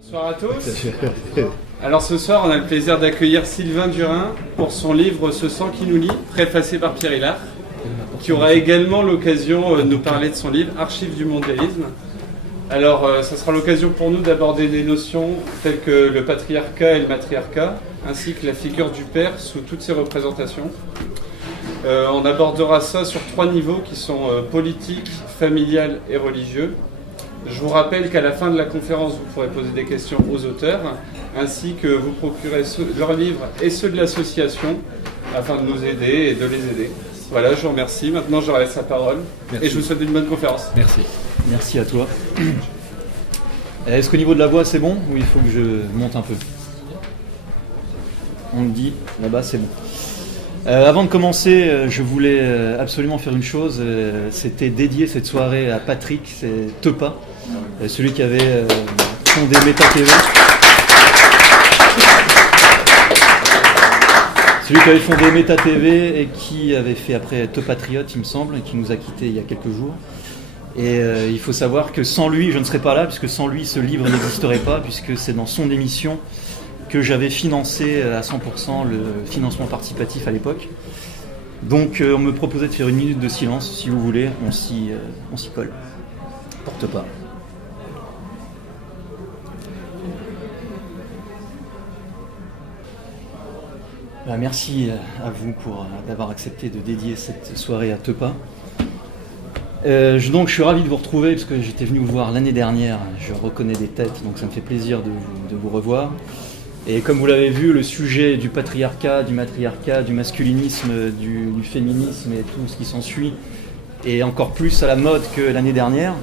Bonsoir à tous. Alors ce soir, on a le plaisir d'accueillir Sylvain Durin pour son livre Ce sang qui nous lie, préfacé par Pierre Hillard, qui aura également l'occasion de nous parler de son livre Archives du mondialisme. Alors, ça sera l'occasion pour nous d'aborder des notions telles que le patriarcat et le matriarcat, ainsi que la figure du père sous toutes ses représentations. On abordera ça sur 3 niveaux qui sont politique, familial et religieux. Je vous rappelle qu'à la fin de la conférence, vous pourrez poser des questions aux auteurs, ainsi que vous procurez leurs livres et ceux de l'association, afin de nous aider et de les aider. Voilà, je vous remercie. Maintenant, je laisse la parole. Merci. Et je vous souhaite une bonne conférence. Merci. Merci à toi. Est-ce qu'au niveau de la voix, c'est bon ou il faut que je monte un peu? On me dit, là-bas, c'est bon. Avant de commencer, je voulais absolument faire une chose. C'était dédier cette soirée à Patrick, c'est Tepa, celui qui avait fondé Meta TV. Celui qui avait fondé Meta TV et qui avait fait après Te Patriote, il me semble, et qui nous a quittés il y a quelques jours. Et il faut savoir que sans lui, je ne serais pas là, puisque sans lui, ce livre n'existerait pas, puisque c'est dans son émission que j'avais financé à 100% le financement participatif à l'époque. Donc on me proposait de faire une minute de silence, si vous voulez, on s'y colle. Porte pas. Merci à vous d'avoir accepté de dédier cette soirée à Tepa. Donc je suis ravi de vous retrouver parce que j'étais venu vous voir l'année dernière, je reconnais des têtes, donc ça me fait plaisir de vous revoir. Et comme vous l'avez vu, le sujet du patriarcat, du matriarcat, du masculinisme, du féminisme et tout ce qui s'ensuit est encore plus à la mode que l'année dernière.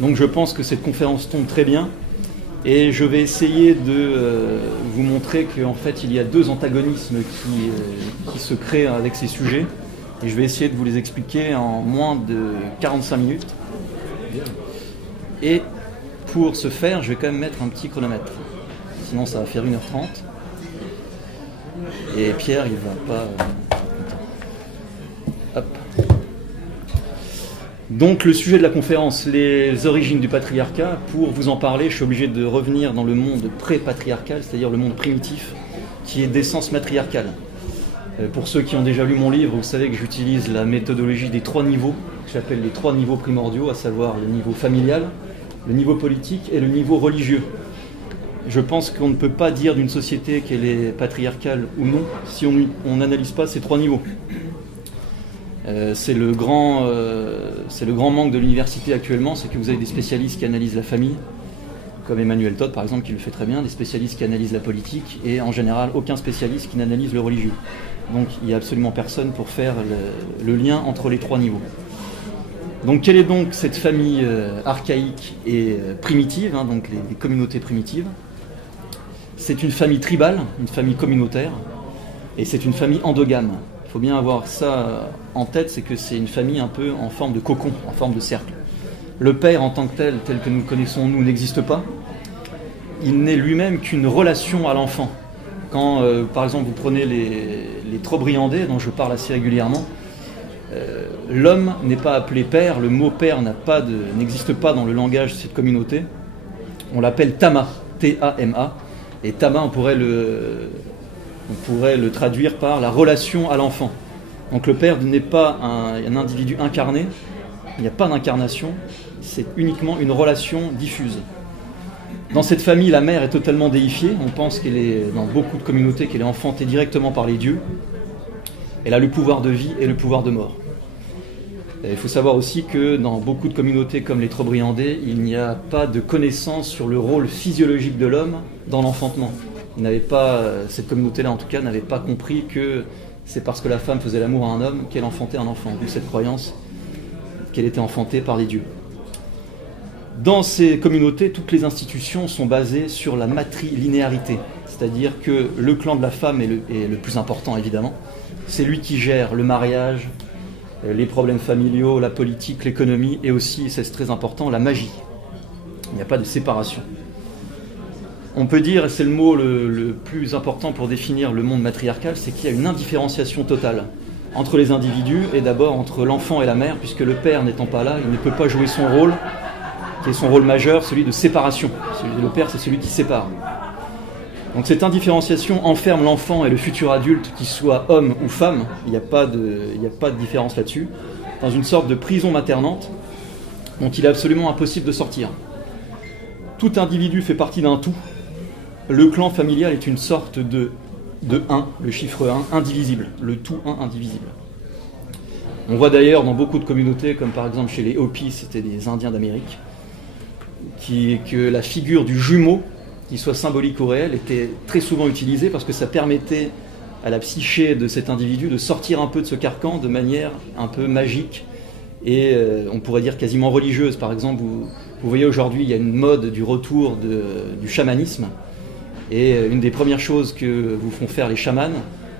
Donc je pense que cette conférence tombe très bien. Et je vais essayer de vous montrer qu'en fait il y a 2 antagonismes qui se créent avec ces sujets. Et je vais essayer de vous les expliquer en moins de 45 minutes. Et pour ce faire, je vais quand même mettre un petit chronomètre. Sinon ça va faire 1h30. Et Pierre, il va pas... Hop. Donc le sujet de la conférence, les origines du patriarcat. Pour vous en parler, je suis obligé de revenir dans le monde pré-patriarcal, c'est-à-dire le monde primitif, qui est d'essence matriarcale. Pour ceux qui ont déjà lu mon livre, vous savez que j'utilise la méthodologie des 3 niveaux, que j'appelle les 3 niveaux primordiaux, à savoir le niveau familial, le niveau politique et le niveau religieux. Je pense qu'on ne peut pas dire d'une société qu'elle est patriarcale ou non si on n'analyse pas ces 3 niveaux. C'est le grand manque de l'université actuellement, c'est que vous avez des spécialistes qui analysent la famille, comme Emmanuel Todd par exemple qui le fait très bien, des spécialistes qui analysent la politique et en général aucun spécialiste qui n'analyse le religieux. Donc il n'y a absolument personne pour faire le lien entre les 3 niveaux. Donc quelle est donc cette famille archaïque et primitive, donc les communautés primitives? C'est une famille tribale, une famille communautaire, et c'est une famille endogame. Il faut bien avoir ça en tête, c'est que c'est une famille un peu en forme de cocon, en forme de cercle. Le père en tant que tel que nous connaissons nous, n'existe pas. Il n'est lui-même qu'une relation à l'enfant. Quand, par exemple, vous prenez les Trobriandais, dont je parle assez régulièrement, l'homme n'est pas appelé père, le mot père n'existe pas dans le langage de cette communauté. On l'appelle Tama, T-A-M-A, et Tama, on pourrait le traduire par la relation à l'enfant. Donc le père n'est pas un individu incarné, il n'y a pas d'incarnation, c'est uniquement une relation diffuse. Dans cette famille, la mère est totalement déifiée. On pense qu'elle est, dans beaucoup de communautés, qu'elle est enfantée directement par les dieux. Elle a le pouvoir de vie et le pouvoir de mort. Il faut savoir aussi que dans beaucoup de communautés comme les Trobriandais, il n'y a pas de connaissance sur le rôle physiologique de l'homme dans l'enfantement. Cette communauté-là, en tout cas, n'avait pas compris que c'est parce que la femme faisait l'amour à un homme qu'elle enfantait un enfant. D'où cette croyance qu'elle était enfantée par les dieux. Dans ces communautés, toutes les institutions sont basées sur la matrilinéarité, c'est-à-dire que le clan de la femme est le plus important, évidemment. C'est lui qui gère le mariage, les problèmes familiaux, la politique, l'économie, et aussi, et c'est très important, la magie. Il n'y a pas de séparation. On peut dire, et c'est le mot le plus important pour définir le monde matriarcal, c'est qu'il y a une indifférenciation totale entre les individus, et d'abord entre l'enfant et la mère, puisque le père n'étant pas là, il ne peut pas jouer son rôle qui est son rôle majeur, celui de séparation. Le père, c'est celui qui sépare. Donc cette indifférenciation enferme l'enfant et le futur adulte, qu'il soit homme ou femme, il n'y a pas de différence là-dessus, dans une sorte de prison maternante dont il est absolument impossible de sortir. Tout individu fait partie d'un tout. Le clan familial est une sorte de 1, le chiffre 1, indivisible, le tout 1 indivisible. On voit d'ailleurs dans beaucoup de communautés, comme par exemple chez les Hopis, c'était des Indiens d'Amérique, que la figure du jumeau, qu'il soit symbolique ou réel, était très souvent utilisée parce que ça permettait à la psyché de cet individu de sortir un peu de ce carcan de manière un peu magique et on pourrait dire quasiment religieuse. Par exemple, vous voyez aujourd'hui, il y a une mode du retour du chamanisme et une des premières choses que vous font faire les chamans,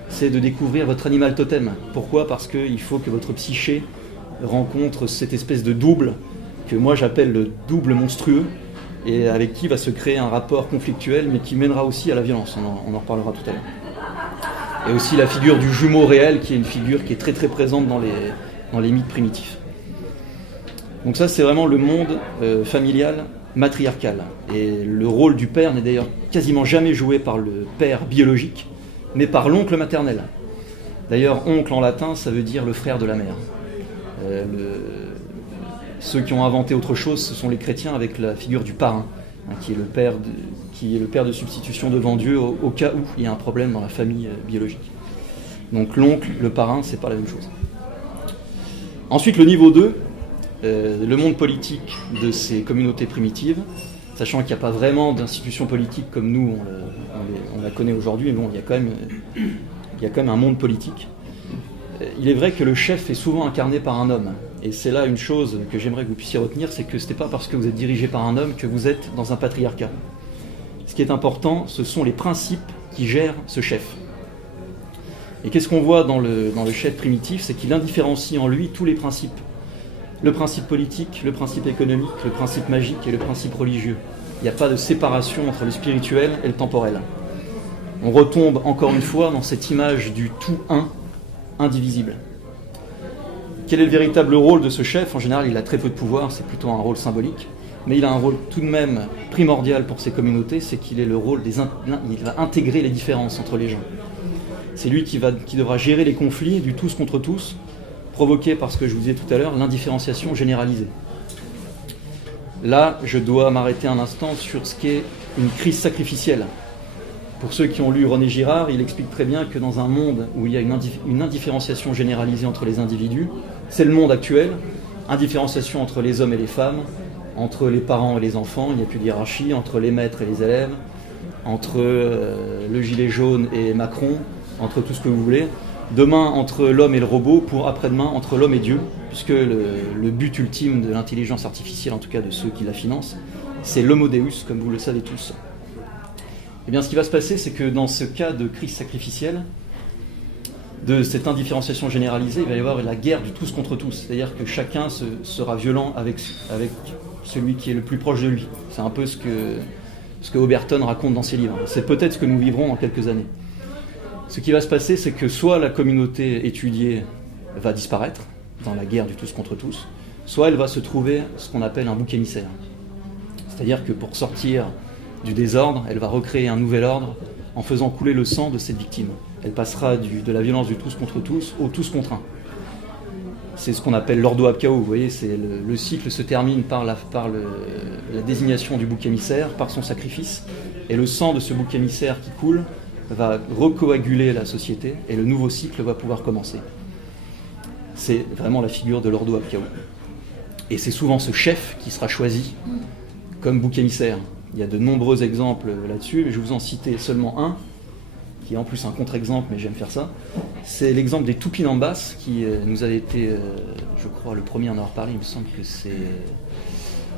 c'est de découvrir votre animal totem. Pourquoi ? Parce qu'il faut que votre psyché rencontre cette espèce de double que moi j'appelle le double monstrueux et avec qui va se créer un rapport conflictuel mais qui mènera aussi à la violence. On en reparlera tout à l'heure. Et aussi la figure du jumeau réel qui est une figure qui est très très présente dans les mythes primitifs. Donc ça c'est vraiment le monde familial matriarcal. Et le rôle du père n'est d'ailleurs quasiment jamais joué par le père biologique, mais par l'oncle maternel. D'ailleurs, oncle en latin, ça veut dire le frère de la mère. Ceux qui ont inventé autre chose, ce sont les chrétiens avec la figure du parrain, qui est le père de substitution devant Dieu au cas où il y a un problème dans la famille biologique. Donc l'oncle, le parrain, c'est pas la même chose. Ensuite, le niveau 2, le monde politique de ces communautés primitives, sachant qu'il n'y a pas vraiment d'institution politique comme nous, on la connaît aujourd'hui, mais bon, il y a quand même un monde politique. Il est vrai que le chef est souvent incarné par un homme. Et c'est là une chose que j'aimerais que vous puissiez retenir, c'est que ce n'est pas parce que vous êtes dirigé par un homme que vous êtes dans un patriarcat. Ce qui est important, ce sont les principes qui gèrent ce chef. Et qu'est-ce qu'on voit dans le chef primitif ? C'est qu'il indifférencie en lui tous les principes. Le principe politique, le principe économique, le principe magique et le principe religieux. Il n'y a pas de séparation entre le spirituel et le temporel. On retombe encore une fois dans cette image du tout un, indivisible. Quel est le véritable rôle de ce chef ? En général, il a très peu de pouvoir, c'est plutôt un rôle symbolique, mais il a un rôle tout de même primordial pour ces communautés, c'est qu'il est le rôle il va intégrer les différences entre les gens. C'est lui qui devra gérer les conflits du tous contre tous, provoqués par ce que je vous disais tout à l'heure, l'indifférenciation généralisée. Là, je dois m'arrêter un instant sur ce qu'est une crise sacrificielle. Pour ceux qui ont lu René Girard, il explique très bien que dans un monde où il y a une indifférenciation généralisée entre les individus, c'est le monde actuel, indifférenciation entre les hommes et les femmes, entre les parents et les enfants, il n'y a plus de hiérarchie, entre les maîtres et les élèves, entre le gilet jaune et Macron, entre tout ce que vous voulez. Demain, entre l'homme et le robot, pour après-demain, entre l'homme et Dieu, puisque le but ultime de l'intelligence artificielle, en tout cas de ceux qui la financent, c'est l'homo deus, comme vous le savez tous. Eh bien, ce qui va se passer, c'est que dans ce cas de crise sacrificielle, de cette indifférenciation généralisée, il va y avoir la guerre du tous contre tous. C'est-à-dire que chacun sera violent avec celui qui est le plus proche de lui. C'est un peu ce que Oberton raconte dans ses livres. C'est peut-être ce que nous vivrons dans quelques années. Ce qui va se passer, c'est que soit la communauté étudiée va disparaître dans la guerre du tous contre tous, soit elle va se trouver ce qu'on appelle un bouc émissaire. C'est-à-dire que pour sortir du désordre, elle va recréer un nouvel ordre en faisant couler le sang de cette victime. Elle passera de la violence du tous contre tous au tous contre un. C'est ce qu'on appelle l'ordo ab chaos. Vous voyez, le cycle se termine par la désignation du bouc émissaire, par son sacrifice, et le sang de ce bouc émissaire qui coule va recoaguler la société, et le nouveau cycle va pouvoir commencer. C'est vraiment la figure de l'ordo ab chaos. Et c'est souvent ce chef qui sera choisi comme bouc émissaire. Il y a de nombreux exemples là-dessus, mais je vais vous en citer seulement un, qui est en plus un contre-exemple, mais j'aime faire ça. C'est l'exemple des Tupinambas, qui nous avait été, je crois, le premier à en avoir parlé, il me semble que c'est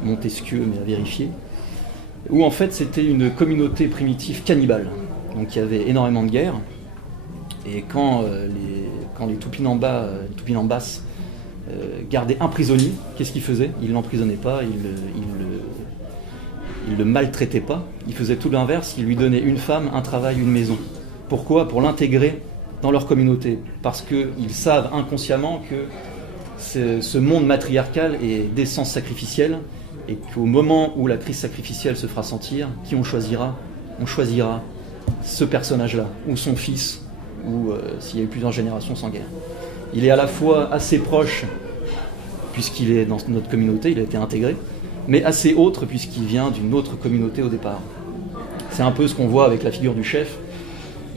Montesquieu, mais à vérifier, où en fait c'était une communauté primitive cannibale. Donc il y avait énormément de guerres, et quand les Tupinambas gardaient un prisonnier, qu'est-ce qu'ils faisaient ? Ils ne l'emprisonnaient pas, ils le maltraitaient pas, ils faisaient tout l'inverse, ils lui donnaient une femme, un travail, une maison. Pourquoi ? Pour l'intégrer dans leur communauté. Parce qu'ils savent inconsciemment que ce monde matriarcal est d'essence sacrificielle et qu'au moment où la crise sacrificielle se fera sentir, qui on choisira? On choisira ce personnage-là, ou son fils, ou s'il y a eu plusieurs générations sans guerre. Il est à la fois assez proche, puisqu'il est dans notre communauté, il a été intégré, mais assez autre, puisqu'il vient d'une autre communauté au départ. C'est un peu ce qu'on voit avec la figure du chef.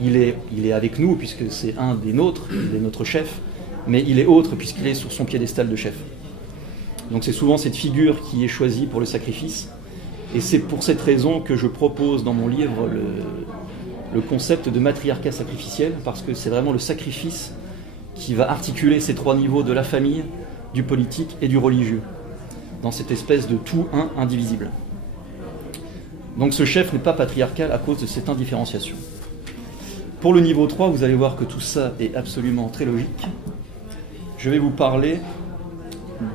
Il est avec nous, puisque c'est un des nôtres, il est notre chef, mais il est autre, puisqu'il est sur son piédestal de chef. Donc c'est souvent cette figure qui est choisie pour le sacrifice, et c'est pour cette raison que je propose dans mon livre le concept de matriarcat sacrificiel, parce que c'est vraiment le sacrifice qui va articuler ces trois niveaux de la famille, du politique et du religieux, dans cette espèce de tout un indivisible. Donc ce chef n'est pas patriarcal à cause de cette indifférenciation. Pour le niveau 3, vous allez voir que tout ça est absolument très logique. Je vais vous parler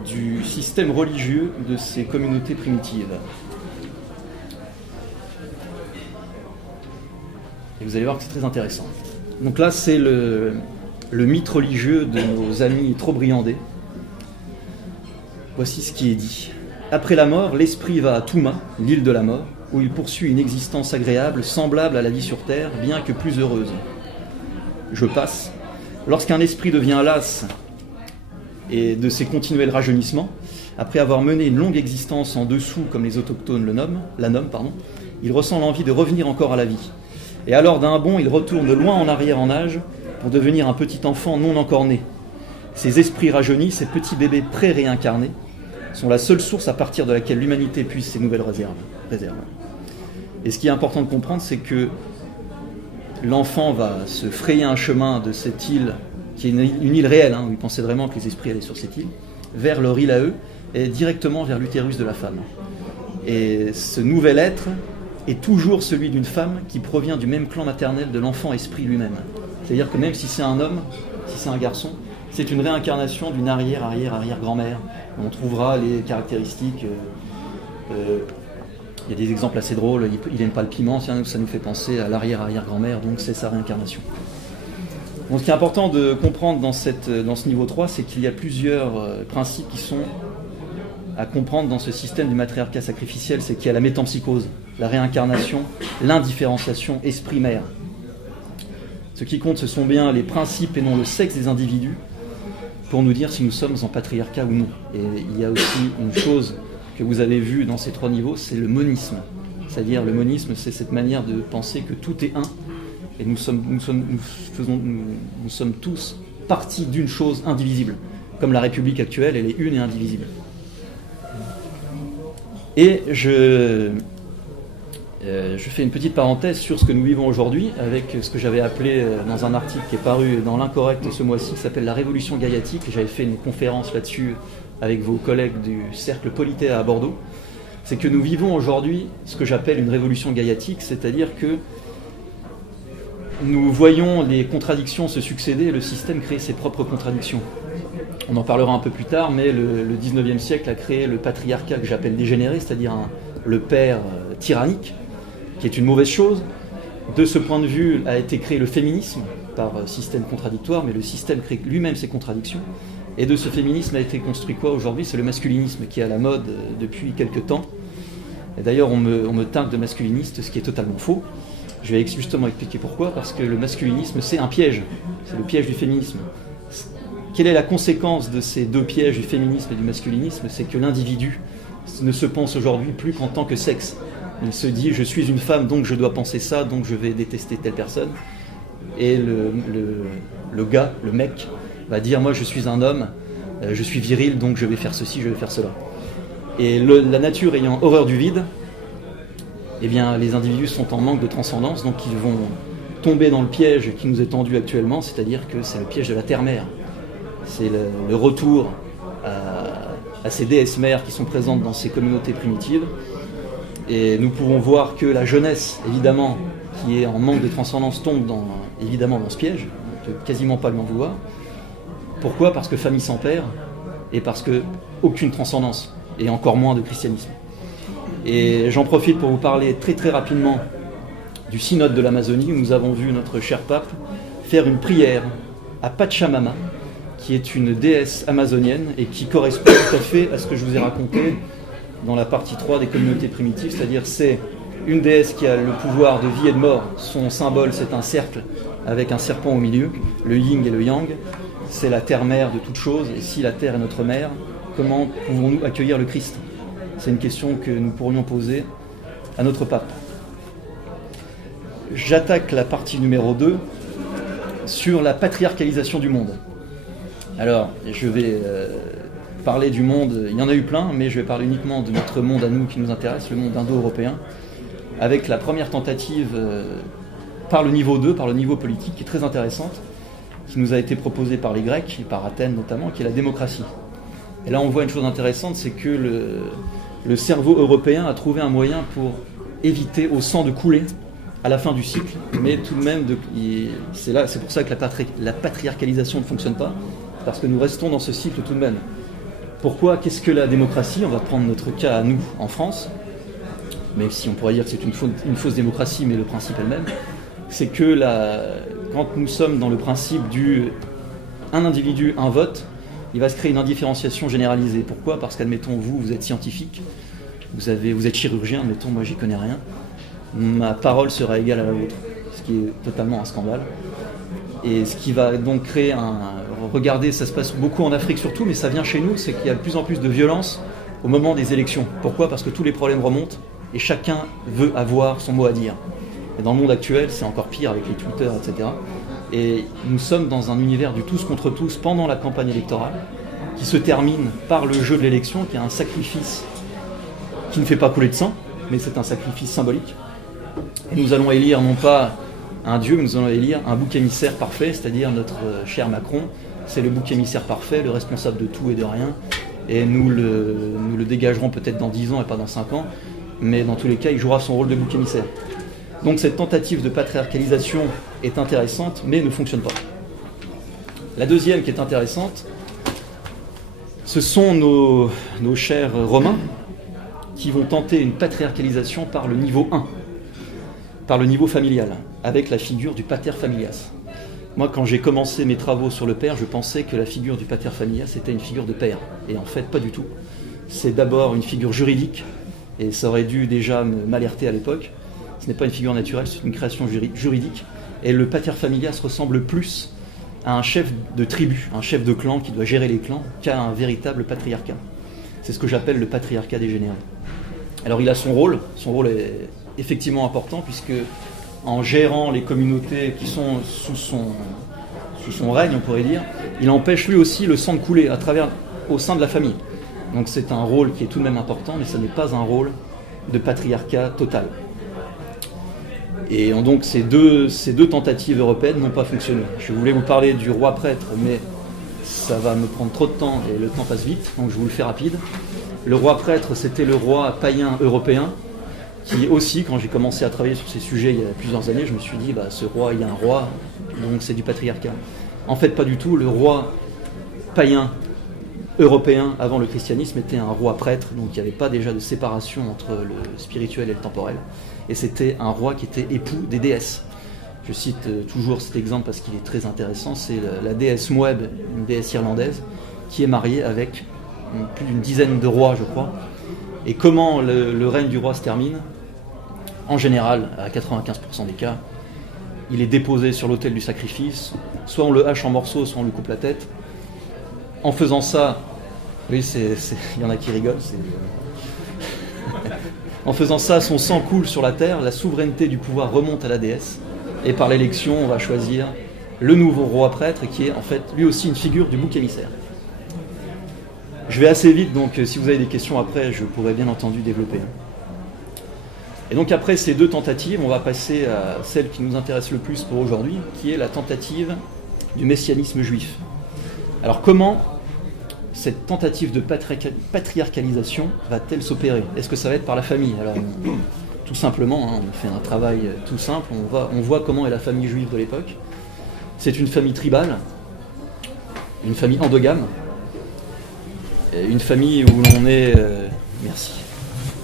du système religieux de ces communautés primitives. Et vous allez voir que c'est très intéressant. Donc là, c'est le mythe religieux de nos amis Trobriandais. Voici ce qui est dit. Après la mort, l'esprit va à Touma, l'île de la mort, où il poursuit une existence agréable, semblable à la vie sur terre, bien que plus heureuse. Je passe. Lorsqu'un esprit devient las et de ses continuels rajeunissements, après avoir mené une longue existence en dessous, comme les autochtones la nomment, il ressent l'envie de revenir encore à la vie. Et alors d'un bond, il retourne loin en arrière en âge pour devenir un petit enfant non encore né. Ces esprits rajeunis, ces petits bébés pré-réincarnés, sont la seule source à partir de laquelle l'humanité puise ses nouvelles réserves. Et ce qui est important de comprendre, c'est que l'enfant va se frayer un chemin de cette île, qui est une île réelle, où il pensait vraiment que les esprits allaient sur cette île, vers leur île à eux, et directement vers l'utérus de la femme. Et ce nouvel être est toujours celui d'une femme qui provient du même clan maternel de l'enfant esprit lui-même. C'est-à-dire que même si c'est un homme, si c'est un garçon, c'est une réincarnation d'une arrière-arrière-arrière-grand-mère. On trouvera les caractéristiques. Il y a des exemples assez drôles. Il n'aime pas le piment, ça nous fait penser à l'arrière-arrière-grand-mère, donc c'est sa réincarnation. Donc ce qui est important de comprendre dans ce niveau 3, c'est qu'il y a plusieurs principes qui sont à comprendre dans ce système du matriarcat sacrificiel. C'est qu'il y a la métempsychose, la réincarnation, l'indifférenciation esprit-mère. Ce qui compte, ce sont bien les principes et non le sexe des individus pour nous dire si nous sommes en patriarcat ou non. Et il y a aussi une chose que vous avez vue dans ces trois niveaux, c'est le monisme. C'est-à-dire le monisme, c'est cette manière de penser que tout est un, et nous sommes tous partie d'une chose indivisible. Comme la République actuelle, elle est une et indivisible. Et je fais une petite parenthèse sur ce que nous vivons aujourd'hui avec ce que j'avais appelé dans un article qui est paru dans l'Incorrect ce mois-ci, qui s'appelle la Révolution Gaillatique. J'avais fait une conférence là-dessus avec vos collègues du Cercle Politère à Bordeaux. C'est que nous vivons aujourd'hui ce que j'appelle une révolution gaillatique, c'est-à-dire que nous voyons les contradictions se succéder et le système créer ses propres contradictions. On en parlera un peu plus tard, mais le 19e siècle a créé le patriarcat que j'appelle dégénéré, c'est-à-dire le père tyrannique, qui est une mauvaise chose. De ce point de vue a été créé le féminisme par système contradictoire, mais le système crée lui-même ses contradictions. Et de ce féminisme a été construit quoi aujourd'hui? C'est le masculinisme qui est à la mode depuis quelques temps. Et d'ailleurs on me teinte de masculiniste, ce qui est totalement faux. Je vais justement expliquer pourquoi, parce que le masculinisme c'est un piège, c'est le piège du féminisme. Quelle est la conséquence de ces deux pièges du féminisme et du masculinisme? C'est que l'individu ne se pense aujourd'hui plus qu'en tant que sexe. Il se dit je suis une femme donc je dois penser ça, donc je vais détester telle personne. Et le gars, le mec, va dire moi je suis un homme, je suis viril donc je vais faire ceci, je vais faire cela. Et la nature ayant horreur du vide, eh bien les individus sont en manque de transcendance, donc ils vont tomber dans le piège qui nous est tendu actuellement, c'est-à-dire que c'est le piège de la terre-mère. C'est le retour à ces déesses mères qui sont présentes dans ces communautés primitives. Et nous pouvons voir que la jeunesse, évidemment, qui est en manque de transcendance, tombe évidemment dans ce piège. On ne peut quasiment pas lui en vouloir. Pourquoi? Parce que famille sans père, et parce que aucune transcendance, et encore moins de christianisme. Et j'en profite pour vous parler très très rapidement du synode de l'Amazonie, où nous avons vu notre cher pape faire une prière à Pachamama, qui est une déesse amazonienne et qui correspond tout à fait à ce que je vous ai raconté dans la partie 3 des communautés primitives, c'est-à-dire c'est une déesse qui a le pouvoir de vie et de mort. Son symbole, c'est un cercle avec un serpent au milieu, le yin et le yang. C'est la terre-mère de toute chose, et si la terre est notre mère, comment pouvons-nous accueillir le Christ? C'est une question que nous pourrions poser à notre pape. J'attaque la partie numéro 2 sur la patriarcalisation du monde. Alors, je vais parler du monde, il y en a eu plein, mais je vais parler uniquement de notre monde à nous qui nous intéresse, le monde indo-européen, avec la première tentative par le niveau 2, par le niveau politique, qui est très intéressante, qui nous a été proposée par les Grecs, et par Athènes notamment, qui est la démocratie. Et là, on voit une chose intéressante, c'est que le cerveau européen a trouvé un moyen pour éviter au sang de couler à la fin du cycle, mais tout de même, c'est pour ça que la patriarcalisation ne fonctionne pas, parce que nous restons dans ce cycle tout de même. Pourquoi? Qu'est-ce que la démocratie? On va prendre notre cas à nous, en France, même si on pourrait dire que c'est une fausse démocratie, mais le principe est le même. C'est que quand nous sommes dans le principe un individu, un vote, il va se créer une indifférenciation généralisée. Pourquoi? Parce qu'admettons, vous êtes scientifique, vous êtes chirurgien, admettons, moi j'y connais rien, ma parole sera égale à la vôtre, ce qui est totalement un scandale. Et ce qui va donc créer regardez, ça se passe beaucoup en Afrique surtout, mais ça vient chez nous, c'est qu'il y a de plus en plus de violence au moment des élections. Pourquoi? Parce que tous les problèmes remontent et chacun veut avoir son mot à dire. Et dans le monde actuel, c'est encore pire avec les Twitter, etc. Et nous sommes dans un univers du tous contre tous pendant la campagne électorale, qui se termine par le jeu de l'élection, qui est un sacrifice qui ne fait pas couler de sang, mais c'est un sacrifice symbolique. Et nous allons élire non pas un dieu, mais nous allons élire un bouc émissaire parfait, c'est-à-dire notre cher Macron. C'est le bouc émissaire parfait, le responsable de tout et de rien. Et nous le dégagerons peut-être dans 10 ans et pas dans 5 ans, mais dans tous les cas, il jouera son rôle de bouc émissaire. Donc cette tentative de patriarcalisation est intéressante, mais ne fonctionne pas. La deuxième qui est intéressante, ce sont nos chers Romains qui vont tenter une patriarcalisation par le niveau 1, par le niveau familial, avec la figure du pater familias. Moi, quand j'ai commencé mes travaux sur le père, je pensais que la figure du pater familias était une figure de père. Et en fait, pas du tout. C'est d'abord une figure juridique, et ça aurait dû déjà m'alerter à l'époque. Ce n'est pas une figure naturelle, c'est une création juridique. Et le pater familias ressemble plus à un chef de tribu, un chef de clan qui doit gérer les clans, qu'à un véritable patriarcat. C'est ce que j'appelle le patriarcat dégénéré. Alors il a son rôle est effectivement important, puisque en gérant les communautés qui sont sous son règne, on pourrait dire, il empêche lui aussi le sang de couler au sein de la famille. Donc c'est un rôle qui est tout de même important, mais ce n'est pas un rôle de patriarcat total. Et donc ces deux tentatives européennes n'ont pas fonctionné. Je voulais vous parler du roi prêtre, mais ça va me prendre trop de temps et le temps passe vite, donc je vous le fais rapide. Le roi prêtre, c'était le roi païen européen, qui aussi, quand j'ai commencé à travailler sur ces sujets il y a plusieurs années, je me suis dit, ce roi, il y a un roi, donc c'est du patriarcat. En fait, pas du tout. Le roi païen européen, avant le christianisme, était un roi prêtre, donc il n'y avait pas déjà de séparation entre le spirituel et le temporel. Et c'était un roi qui était époux des déesses. Je cite toujours cet exemple parce qu'il est très intéressant. C'est la déesse Moeb, une déesse irlandaise, qui est mariée avec plus d'une dizaine de rois, je crois. Et comment le règne du roi se termine? En général, à 95% des cas, il est déposé sur l'autel du sacrifice. Soit on le hache en morceaux, soit on lui coupe la tête. En faisant ça, oui, il y en a qui rigolent. En faisant ça, son sang coule sur la terre, la souveraineté du pouvoir remonte à la déesse, et par l'élection, on va choisir le nouveau roi prêtre, qui est en fait lui aussi une figure du bouc émissaire. Je vais assez vite, donc si vous avez des questions après, je pourrai bien entendu développer. Et donc après ces deux tentatives, on va passer à celle qui nous intéresse le plus pour aujourd'hui, qui est la tentative du messianisme juif. Alors comment cette tentative de patriarcalisation va-t-elle s'opérer? Est-ce que ça va être par la famille? Alors, tout simplement, on fait un travail tout simple, on voit comment est la famille juive de l'époque. C'est une famille tribale, une famille endogame, une famille où l'on est,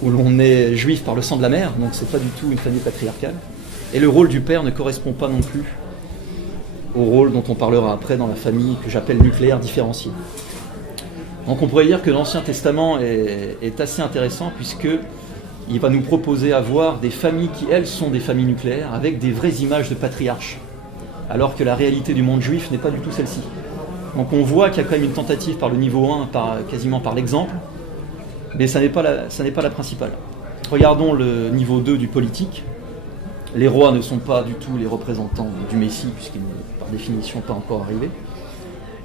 où l'on est juif par le sang de la mère, donc c'est pas du tout une famille patriarcale. Et le rôle du père ne correspond pas non plus au rôle dont on parlera après dans la famille que j'appelle nucléaire différenciée. Donc on pourrait dire que l'Ancien Testament est assez intéressant puisqu'il va nous proposer à voir des familles qui, elles, sont des familles nucléaires avec des vraies images de patriarches, alors que la réalité du monde juif n'est pas du tout celle-ci. Donc on voit qu'il y a quand même une tentative par le niveau 1, quasiment par l'exemple, mais ça n'est pas la principale. Regardons le niveau 2 du politique. Les rois ne sont pas du tout les représentants du Messie, puisqu'ils n'est par définition pas encore arrivé,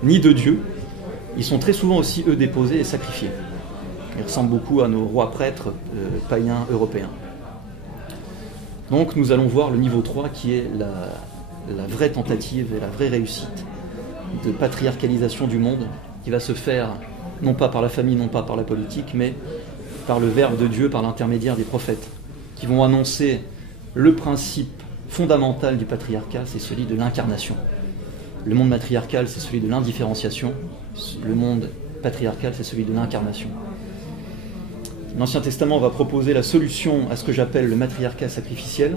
ni de Dieu. Ils sont très souvent aussi, eux, déposés et sacrifiés. Ils ressemblent beaucoup à nos rois prêtres païens européens. Donc nous allons voir le niveau 3 qui est la vraie tentative et la vraie réussite de patriarcalisation du monde, qui va se faire non pas par la famille, non pas par la politique, mais par le Verbe de Dieu, par l'intermédiaire des prophètes, qui vont annoncer le principe fondamental du patriarcat, c'est celui de l'incarnation. Le monde matriarcal, c'est celui de l'indifférenciation. Le monde patriarcal, c'est celui de l'incarnation. L'Ancien Testament va proposer la solution à ce que j'appelle le matriarcat sacrificiel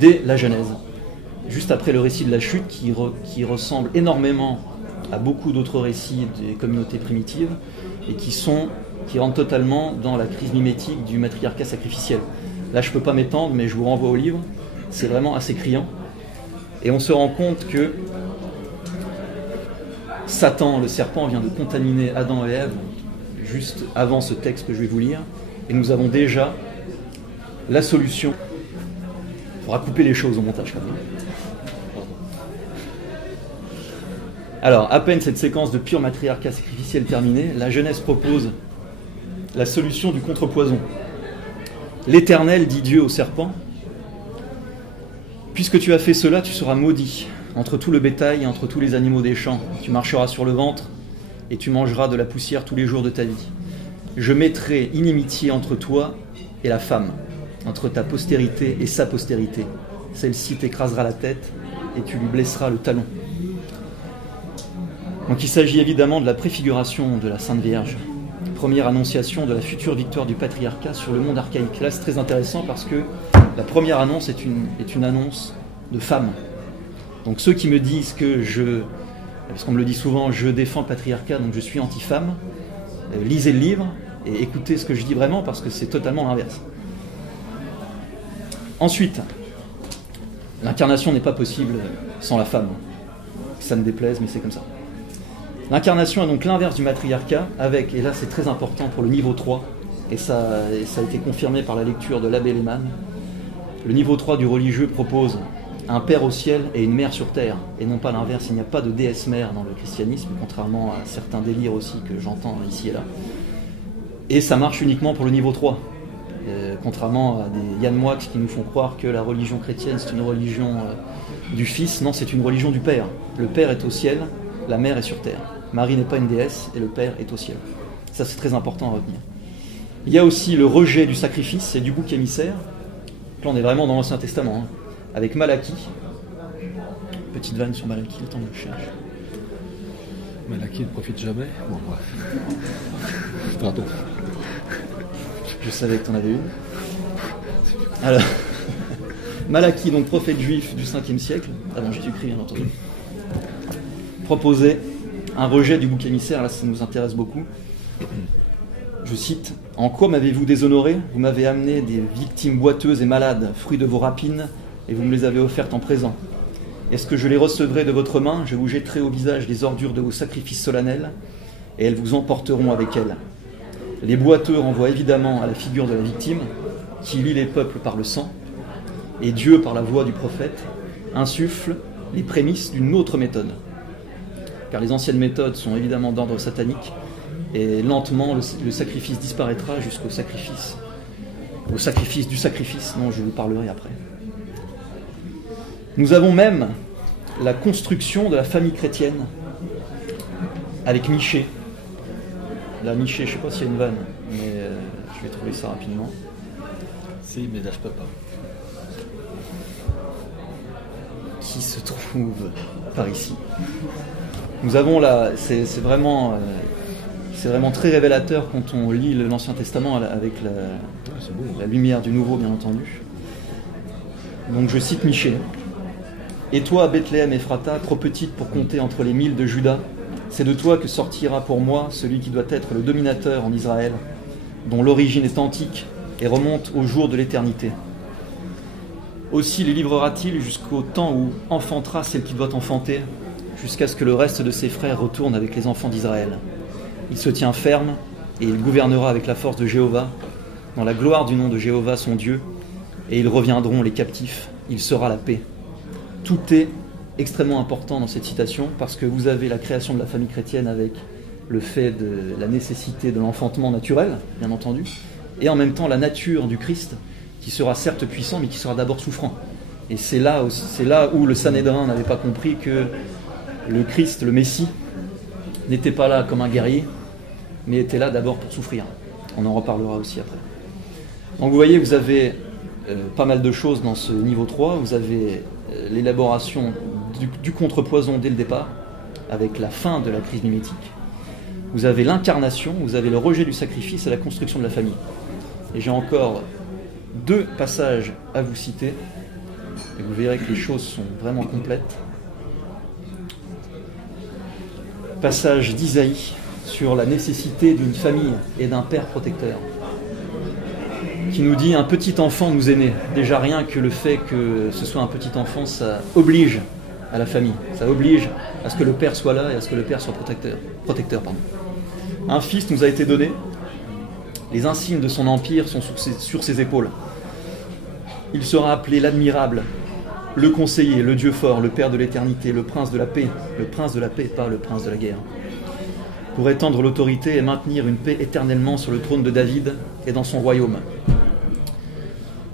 dès la Genèse, juste après le récit de la chute qui ressemble énormément à beaucoup d'autres récits des communautés primitives et qui rentrent totalement dans la crise mimétique du matriarcat sacrificiel. Là, je ne peux pas m'étendre, mais je vous renvoie au livre. C'est vraiment assez criant. Et on se rend compte que Satan, le serpent, vient de contaminer Adam et Ève juste avant ce texte que je vais vous lire. Et nous avons déjà la solution. Il faudra couper les choses au montage quand même. Alors, à peine cette séquence de pur matriarcat sacrificiel terminée, la Genèse propose la solution du contrepoison. L'Éternel dit Dieu au serpent: « Puisque tu as fait cela, tu seras maudit entre tout le bétail et entre tous les animaux des champs. Tu marcheras sur le ventre et tu mangeras de la poussière tous les jours de ta vie. Je mettrai inimitié entre toi et la femme, entre ta postérité et sa postérité. Celle-ci t'écrasera la tête et tu lui blesseras le talon. » Donc il s'agit évidemment de la préfiguration de la Sainte Vierge, première annonciation de la future victoire du patriarcat sur le monde archaïque. Là, c'est très intéressant parce que la première annonce est une annonce de femme. Donc ceux qui me disent parce qu'on me le dit souvent, je défends le patriarcat, donc je suis anti-femme, lisez le livre et écoutez ce que je dis vraiment parce que c'est totalement l'inverse. Ensuite, l'incarnation n'est pas possible sans la femme. Ça me déplaise, mais c'est comme ça. L'incarnation est donc l'inverse du matriarcat, avec, et là c'est très important pour le niveau 3, et ça a été confirmé par la lecture de l'abbé Lehmann, le niveau 3 du religieux propose un père au ciel et une mère sur terre, et non pas l'inverse. Il n'y a pas de déesse mère dans le christianisme, contrairement à certains délires aussi que j'entends ici et là. Et ça marche uniquement pour le niveau 3. Contrairement à des Yann Moix qui nous font croire que la religion chrétienne c'est une religion du Fils, non, c'est une religion du Père. Le Père est au ciel, la mère est sur terre. Marie n'est pas une déesse et le Père est au ciel. Ça c'est très important à retenir. Il y a aussi le rejet du sacrifice et du bouc émissaire. Là on est vraiment dans l'Ancien Testament, avec Malachie. Petite vanne sur Malachie, le temps que je cherche. Malachie ne profite jamais. Bon, bref. Pardon. Je savais que tu en avais une. Alors, Malachie, donc prophète juif du 5e siècle, avant Jésus-Christ bien entendu, proposait un rejet du bouc émissaire. Là ça nous intéresse beaucoup. Je cite: « En quoi m'avez-vous déshonoré? Vous m'avez amené des victimes boiteuses et malades, fruits de vos rapines, et vous me les avez offertes en présent. Est-ce que je les recevrai de votre main? Je vous jetterai au visage les ordures de vos sacrifices solennels, et elles vous emporteront avec elles. » Les boiteux renvoient évidemment à la figure de la victime, qui lie les peuples par le sang, et Dieu, par la voix du prophète, insuffle les prémices d'une autre méthode. Car les anciennes méthodes sont évidemment d'ordre satanique, et lentement le sacrifice disparaîtra jusqu'au sacrifice, au sacrifice du sacrifice, dont je vous parlerai après. Nous avons même la construction de la famille chrétienne avec Michée. La Michée, je ne sais pas s'il y a une vanne, mais je vais trouver ça rapidement. Si, mais là je peux pas. Qui se trouve par ici. Nous avons là, c'est vraiment très révélateur quand on lit l'Ancien Testament avec la lumière du Nouveau, bien entendu. Donc je cite Michée. « Et toi, Bethléem Ephrata, trop petite pour compter entre les 1000 de Juda, C'est de toi que sortira pour moi celui qui doit être le dominateur en Israël, dont l'origine est antique et remonte au jour de l'éternité. Aussi les livrera-t-il jusqu'au temps où enfantera celle qui doit enfanter, jusqu'à ce que le reste de ses frères retourne avec les enfants d'Israël. Il se tient ferme et il gouvernera avec la force de Jéhovah, dans la gloire du nom de Jéhovah son Dieu, et ils reviendront les captifs, il sera la paix. Tout est extrêmement important dans cette citation, parce que vous avez la création de la famille chrétienne avec le fait de la nécessité de l'enfantement naturel, bien entendu, et en même temps la nature du Christ, qui sera certes puissant, mais qui sera d'abord souffrant. Et c'est là où le Sanhédrin n'avait pas compris que le Christ, le Messie, n'était pas là comme un guerrier, mais était là d'abord pour souffrir. On en reparlera aussi après. Donc vous voyez, vous avez pas mal de choses dans ce niveau 3. Vous avez l'élaboration du contrepoison dès le départ, avec la fin de la crise mimétique. Vous avez l'incarnation, vous avez le rejet du sacrifice et la construction de la famille. Et j'ai encore 2 passages à vous citer, et vous verrez que les choses sont vraiment complètes. Passage d'Isaïe sur la nécessité d'une famille et d'un père protecteur, qui nous dit: un petit enfant nous est né. Déjà rien que le fait que ce soit un petit enfant, ça oblige à la famille, ça oblige à ce que le père soit là et à ce que le père soit protecteur. Un fils nous a été donné, les insignes de son empire sont sur ses épaules. Il sera appelé l'admirable, le conseiller, le Dieu fort, le Père de l'éternité, le prince de la paix, pas le prince de la guerre, pour étendre l'autorité et maintenir une paix éternellement sur le trône de David et dans son royaume,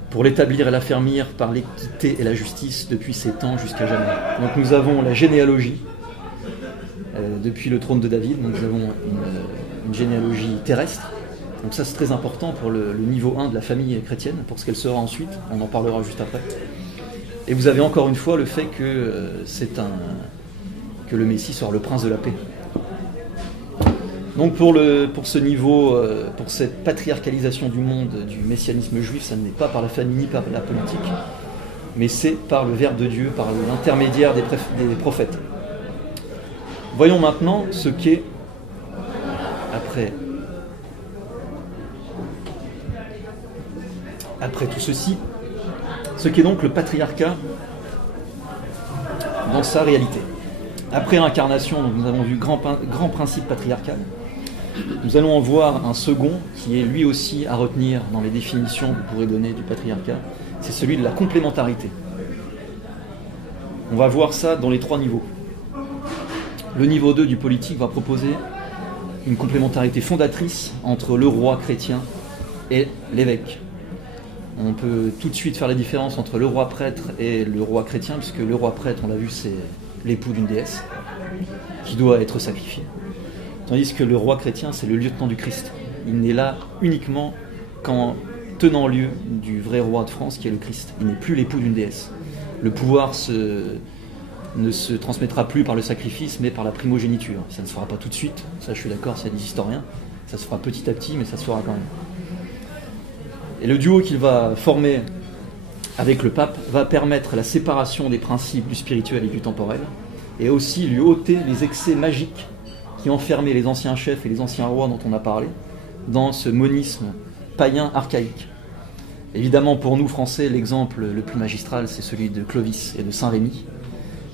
pour l'établir et l'affermir par l'équité et la justice depuis ces temps jusqu'à jamais. Donc nous avons la généalogie depuis le trône de David, donc nous avons une généalogie terrestre. Donc ça c'est très important pour le niveau 1 de la famille chrétienne, pour ce qu'elle sera ensuite, on en parlera juste après. Et vous avez encore une fois le fait que que le Messie sera le prince de la paix. Donc pour ce niveau, pour cette patriarcalisation du monde, du messianisme juif, ça n'est pas par la famille ni par la politique, mais c'est par le Verbe de Dieu, par l'intermédiaire des prophètes. Voyons maintenant ce qu'est, après tout ceci, ce qu'est donc le patriarcat dans sa réalité. Après l'incarnation, nous avons vu grand principe patriarcal. Nous allons en voir un second qui est lui aussi à retenir dans les définitions que vous pourrez donner du patriarcat. C'est celui de la complémentarité. On va voir ça dans les 3 niveaux. Le niveau 2 du politique va proposer une complémentarité fondatrice entre le roi chrétien et l'évêque. On peut tout de suite faire la différence entre le roi prêtre et le roi chrétien, puisque le roi prêtre, on l'a vu, c'est l'époux d'une déesse qui doit être sacrifié. Tandis que le roi chrétien, c'est le lieutenant du Christ. Il n'est là uniquement qu'en tenant lieu du vrai roi de France, qui est le Christ. Il n'est plus l'époux d'une déesse. Le pouvoir ne se transmettra plus par le sacrifice, mais par la primogéniture. Ça ne se fera pas tout de suite, ça je suis d'accord, c'est des historiens. Ça se fera petit à petit, mais ça se fera quand même. Et le duo qu'il va former avec le pape va permettre la séparation des principes du spirituel et du temporel, et aussi lui ôter les excès magiques qui enfermaient les anciens chefs et les anciens rois dont on a parlé dans ce monisme païen archaïque. Évidemment, pour nous Français, l'exemple le plus magistral, c'est celui de Clovis et de Saint-Rémy,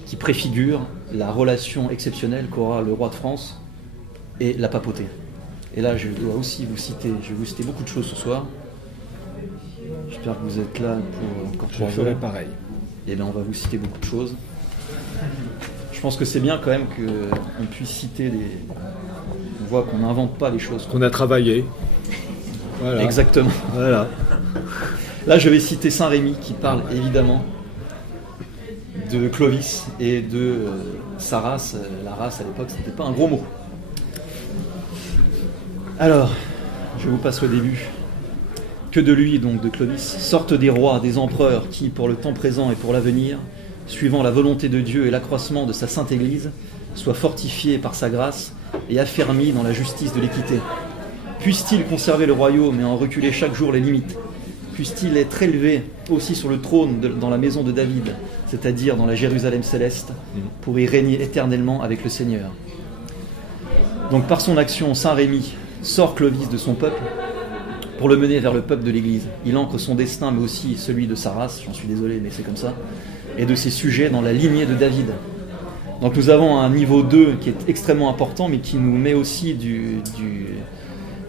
qui préfigure la relation exceptionnelle qu'aura le roi de France et la papauté. Et là, je vais vous citer beaucoup de choses ce soir. J'espère que vous êtes là pour encore 3 heures. Je ferai pareil. Et bien, on va vous citer beaucoup de choses. Je pense que c'est bien quand même qu'on puisse citer On voit qu'on n'invente pas les choses. Qu'on a travaillé. Voilà. Exactement. Voilà. Là, je vais citer Saint-Rémy qui parle évidemment de Clovis et de sa race. La race à l'époque, c'était pas un gros mot. Alors, je vous passe au début. Que de lui, donc de Clovis, sortent des rois, des empereurs qui, pour le temps présent et pour l'avenir, suivant la volonté de Dieu et l'accroissement de sa sainte Église, soient fortifiés par sa grâce et affermis dans la justice de l'équité. Puisse-t-il conserver le royaume et en reculer chaque jour les limites? Puisse-t-il être élevé aussi sur le trône dans la maison de David, c'est-à-dire dans la Jérusalem céleste, pour y régner éternellement avec le Seigneur. Donc par son action, Saint Rémy sort Clovis de son peuple pour le mener vers le peuple de l'Église. Il ancre son destin, mais aussi celui de sa race, j'en suis désolé, mais c'est comme ça, et de ses sujets dans la lignée de David. Donc nous avons un niveau 2 qui est extrêmement important, mais qui nous met aussi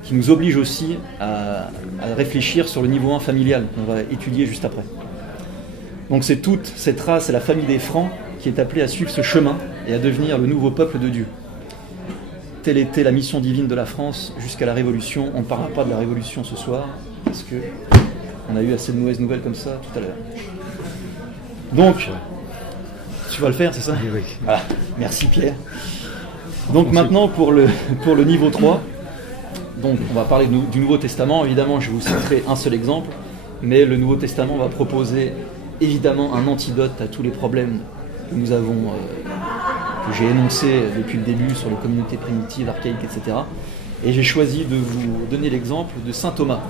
qui nous oblige aussi à réfléchir sur le niveau 1 familial, qu'on va étudier juste après. Donc c'est toute cette race, c'est la famille des Francs, qui est appelée à suivre ce chemin et à devenir le nouveau peuple de Dieu. Telle était la mission divine de la France jusqu'à la Révolution. On ne parlera pas de la Révolution ce soir, parce qu'on a eu assez de mauvaises nouvelles comme ça tout à l'heure. Donc, tu vas le faire, c'est ça ? Oui. Voilà. Merci Pierre. Donc maintenant pour le niveau 3, donc on va parler du Nouveau Testament. Évidemment, je vous citerai un seul exemple, mais le Nouveau Testament va proposer évidemment un antidote à tous les problèmes que nous avons, que j'ai énoncés depuis le début sur les communautés primitives, archaïques, etc. Et j'ai choisi de vous donner l'exemple de saint Thomas.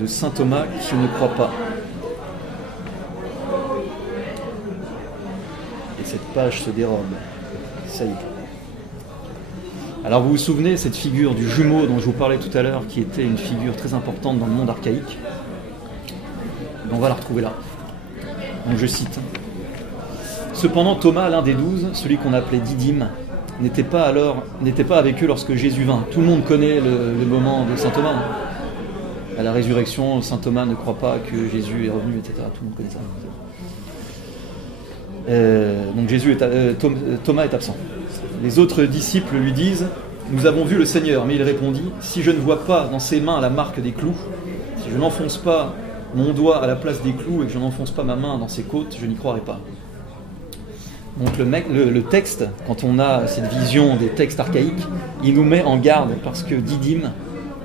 De saint Thomas qui ne croit pas. Et cette page se dérobe. Ça y est. Alors vous vous souvenez, cette figure du jumeau dont je vous parlais tout à l'heure, qui était une figure très importante dans le monde archaïque, on va la retrouver là. Donc je cite. Cependant Thomas, l'un des 12, celui qu'on appelait Didyme, n'était pas avec eux lorsque Jésus vint. Tout le monde connaît le moment de saint Thomas. À la résurrection, saint Thomas ne croit pas que Jésus est revenu, etc. Tout le monde connaît ça. Donc Thomas est absent. Les autres disciples lui disent « Nous avons vu le Seigneur ». Mais il répondit « Si je ne vois pas dans ses mains la marque des clous, si je n'enfonce pas mon doigt à la place des clous et que je n'enfonce pas ma main dans ses côtes, je n'y croirai pas ». Donc le texte, quand on a cette vision des textes archaïques, il nous met en garde parce que Didyme,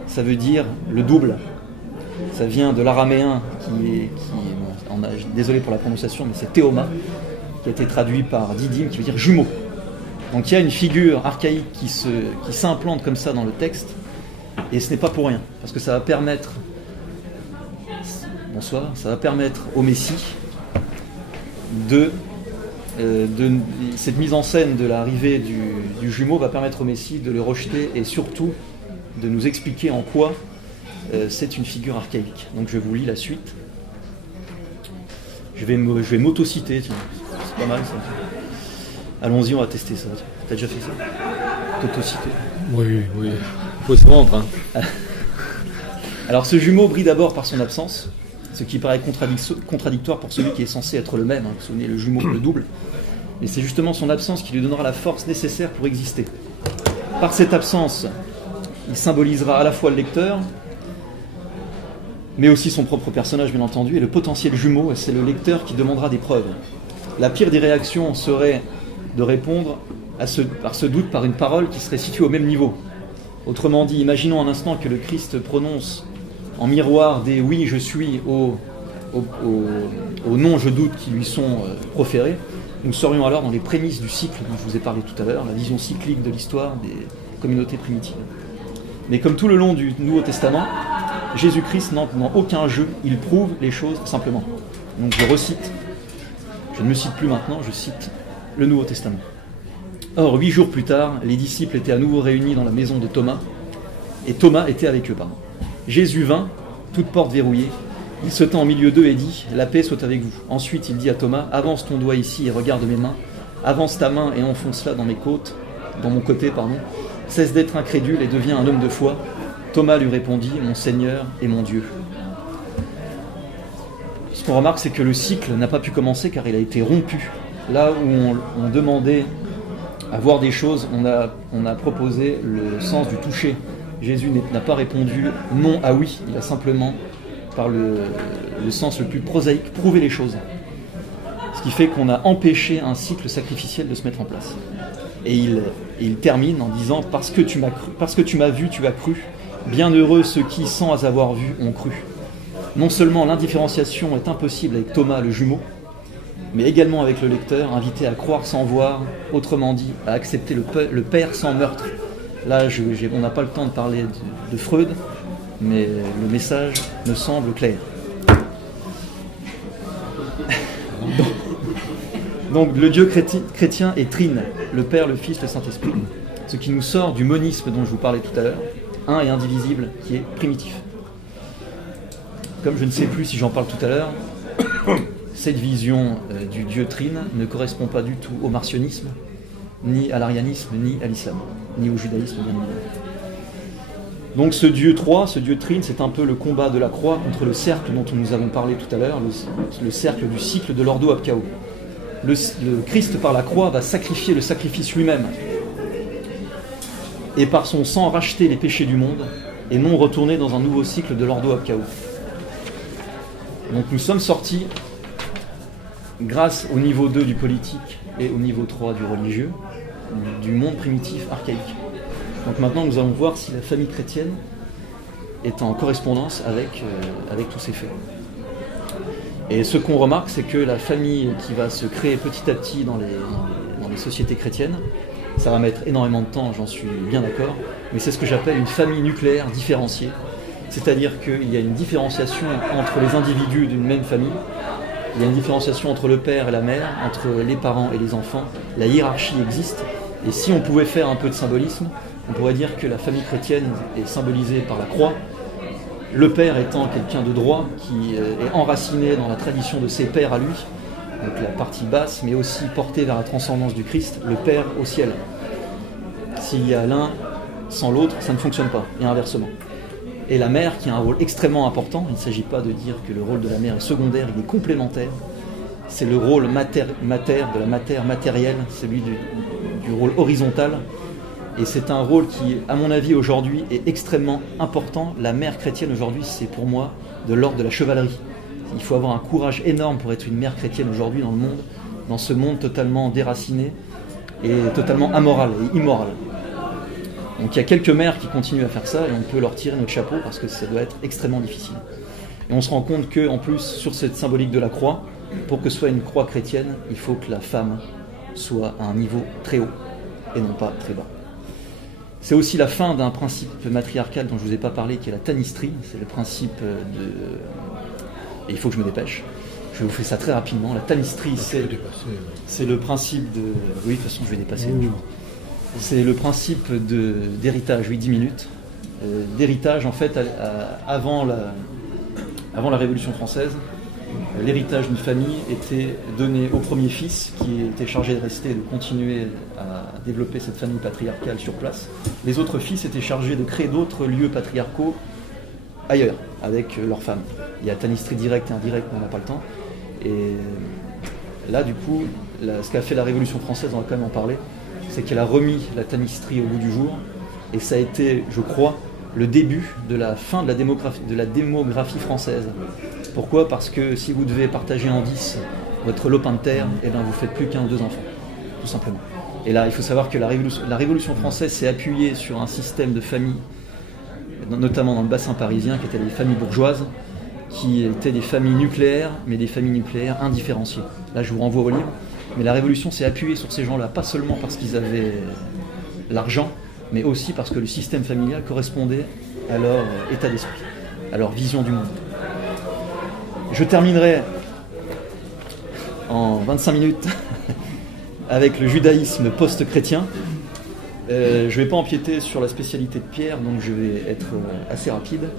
ça veut dire le double. Ça vient de l'araméen désolé pour la prononciation, mais c'est théoma, qui a été traduit par Didyme, qui veut dire jumeau. Donc il y a une figure archaïque qui s'implante comme ça dans le texte, et ce n'est pas pour rien, parce que ça va permettre au Messie cette mise en scène de l'arrivée du jumeau va permettre au Messie de le rejeter et surtout de nous expliquer en quoi c'est une figure archaïque. Donc je vous lis la suite. Je vais m'auto-citer, tiens. C'est pas mal ça. Allons-y, on va tester ça. T'as déjà fait ça ? T'auto-citer ? Oui. Faut se rendre. Hein. Alors ce jumeau brille d'abord par son absence, ce qui paraît contradictoire pour celui qui est censé être le même. Hein. Vous vous souvenez, le jumeau, le double. Et c'est justement son absence qui lui donnera la force nécessaire pour exister. Par cette absence, il symbolisera à la fois le lecteur, mais aussi son propre personnage, bien entendu, et le potentiel jumeau, c'est le lecteur qui demandera des preuves. La pire des réactions serait de répondre par ce doute par une parole qui serait située au même niveau. Autrement dit, imaginons un instant que le Christ prononce en miroir des « oui, je suis » au « non, je doute » qui lui sont proférés. Nous serions alors dans les prémices du cycle dont je vous ai parlé tout à l'heure, la vision cyclique de l'histoire des communautés primitives. Mais comme tout le long du Nouveau Testament, Jésus-Christ n'entre dans aucun jeu, il prouve les choses simplement. Donc je recite, je ne me cite plus maintenant, je cite le Nouveau Testament. Or, 8 jours plus tard, les disciples étaient à nouveau réunis dans la maison de Thomas, et Thomas était avec eux. Jésus vint, toute porte verrouillée, il se tint au milieu d'eux et dit « La paix soit avec vous ». Ensuite, il dit à Thomas « Avance ton doigt ici et regarde mes mains, avance ta main et enfonce-la dans mon côté, cesse d'être incrédule et deviens un homme de foi. » Thomas lui répondit « Mon Seigneur et mon Dieu ». Ce qu'on remarque, c'est que le cycle n'a pas pu commencer car il a été rompu. Là où on demandait à voir des choses, on a proposé le sens du toucher. Jésus n'a pas répondu non à oui, il a simplement, par le sens le plus prosaïque, prouvé les choses. Ce qui fait qu'on a empêché un cycle sacrificiel de se mettre en place. Et il termine en disant « Parce que tu m'as vu, tu as cru. Bienheureux ceux qui, sans avoir vu, ont cru. » Non seulement l'indifférenciation est impossible avec Thomas le jumeau, mais également avec le lecteur, invité à croire sans voir, autrement dit, à accepter le Père sans meurtre. Là, on n'a pas le temps de parler de Freud, mais le message me semble clair. Donc le Dieu chrétien est trine, le Père, le Fils, le Saint-Esprit, ce qui nous sort du monisme dont je vous parlais tout à l'heure, un et indivisible, qui est primitif. Comme je ne sais plus si j'en parle tout à l'heure, cette vision du Dieu trine ne correspond pas du tout au marcionisme, ni à l'arianisme, ni à l'islam, ni au judaïsme, bien évidemment. Donc ce Dieu 3, ce Dieu trine, c'est un peu le combat de la croix contre le cercle dont nous avons parlé tout à l'heure, le cercle du cycle de l'ordo ab chaos. Le Christ par la croix va sacrifier le sacrifice lui-même et par son sang racheter les péchés du monde et non retourner dans un nouveau cycle de l'ordo ab chaos. Donc nous sommes sortis grâce au niveau 2 du politique et au niveau 3 du religieux, du monde primitif archaïque. Donc maintenant nous allons voir si la famille chrétienne est en correspondance avec tous ces faits. Et ce qu'on remarque, c'est que la famille qui va se créer petit à petit dans les sociétés chrétiennes, ça va mettre énormément de temps, j'en suis bien d'accord, mais c'est ce que j'appelle une famille nucléaire différenciée. C'est-à-dire qu'il y a une différenciation entre les individus d'une même famille, il y a une différenciation entre le père et la mère, entre les parents et les enfants, la hiérarchie existe, et si on pouvait faire un peu de symbolisme, on pourrait dire que la famille chrétienne est symbolisée par la croix, le père étant quelqu'un de droit qui est enraciné dans la tradition de ses pères à lui, donc la partie basse, mais aussi portée vers la transcendance du Christ, le père au ciel. S'il y a l'un sans l'autre, ça ne fonctionne pas, et inversement. Et la mère qui a un rôle extrêmement important, il ne s'agit pas de dire que le rôle de la mère est secondaire, il est complémentaire. C'est le rôle de la matière matérielle, celui du rôle horizontal. Et c'est un rôle qui, à mon avis, aujourd'hui, est extrêmement important. La mère chrétienne, aujourd'hui, c'est pour moi de l'ordre de la chevalerie. Il faut avoir un courage énorme pour être une mère chrétienne aujourd'hui dans le monde, dans ce monde totalement déraciné et totalement amoral et immoral. Donc il y a quelques mères qui continuent à faire ça et on peut leur tirer notre chapeau parce que ça doit être extrêmement difficile. Et on se rend compte qu'en plus, sur cette symbolique de la croix, pour que ce soit une croix chrétienne, il faut que la femme soit à un niveau très haut et non pas très bas. C'est aussi la fin d'un principe matriarcal dont je ne vous ai pas parlé, qui est la tanistrie. C'est le principe de... Et il faut que je me dépêche. Je vous fais ça très rapidement. La tanistrie, c'est le principe de... Oui, de toute façon, je vais dépasser. Oui. C'est le principe d'héritage, oui, 10 minutes. D'héritage, en fait, avant la Révolution française, l'héritage d'une famille était donné au premier fils, qui était chargé de rester et de continuer à développer cette famille patriarcale sur place. Les autres fils étaient chargés de créer d'autres lieux patriarcaux ailleurs, avec leurs femmes. Il y a tanistrie directe et indirecte, mais on n'a pas le temps. Et là, du coup, ce qu'a fait la Révolution française, on va quand même en parler, c'est qu'elle a remis la tanistrie au goût du jour, et ça a été, je crois, le début de la fin de la démographie française. Pourquoi ? Parce que si vous devez partager en 10 votre lopin de terre, eh bien vous ne faites plus qu'un ou deux enfants, tout simplement. Et là, il faut savoir que la Révolution française s'est appuyée sur un système de familles, notamment dans le bassin parisien, qui étaient les familles bourgeoises, qui étaient des familles nucléaires, mais des familles nucléaires indifférenciées. Là, je vous renvoie au livre. Mais la Révolution s'est appuyée sur ces gens-là, pas seulement parce qu'ils avaient l'argent, mais aussi parce que le système familial correspondait à leur état d'esprit, à leur vision du monde. Je terminerai en 25 minutes avec le judaïsme post-chrétien. Je ne vais pas empiéter sur la spécialité de Pierre, donc je vais être assez rapide.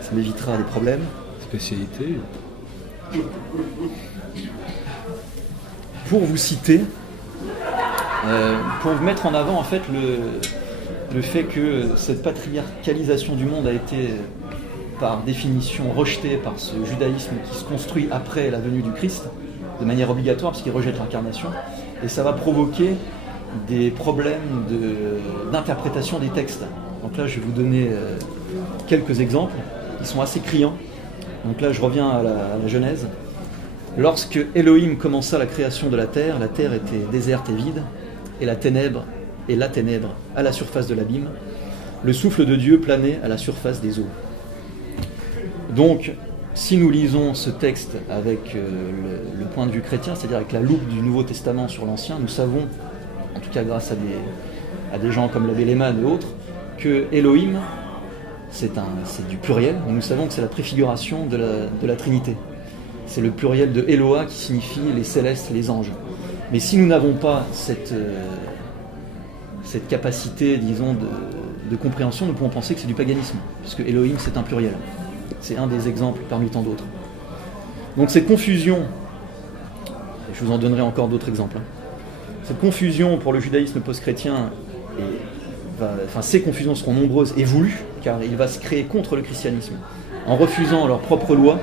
Ça m'évitera des problèmes. Spécialité. Pour vous citer, pour vous mettre en avant en fait le fait que cette patriarcalisation du monde a été par définition rejetée par ce judaïsme qui se construit après la venue du Christ, de manière obligatoire parce qu'il rejette l'incarnation, et ça va provoquer des problèmes d'interprétation des textes. Donc là je vais vous donner quelques exemples qui sont assez criants. Donc là je reviens à la Genèse. Lorsque Elohim commença la création de la terre était déserte et vide, et la ténèbre à la surface de l'abîme. Le souffle de Dieu planait à la surface des eaux. Donc, si nous lisons ce texte avec le point de vue chrétien, c'est-à-dire avec la loupe du Nouveau Testament sur l'Ancien, nous savons, en tout cas grâce à des gens comme l'abbé Lehmann et autres, que Elohim, c'est du pluriel, mais nous savons que c'est la préfiguration de la Trinité. C'est le pluriel de Eloah qui signifie les célestes, les anges. Mais si nous n'avons pas cette capacité, disons, de compréhension, nous pouvons penser que c'est du paganisme, puisque Elohim, c'est un pluriel. C'est un des exemples parmi tant d'autres. Donc cette confusion, et je vous en donnerai encore d'autres exemples, cette confusion pour le judaïsme post-chrétien, ces confusions seront nombreuses et voulues, car il va se créer contre le christianisme. En refusant leurs propres lois,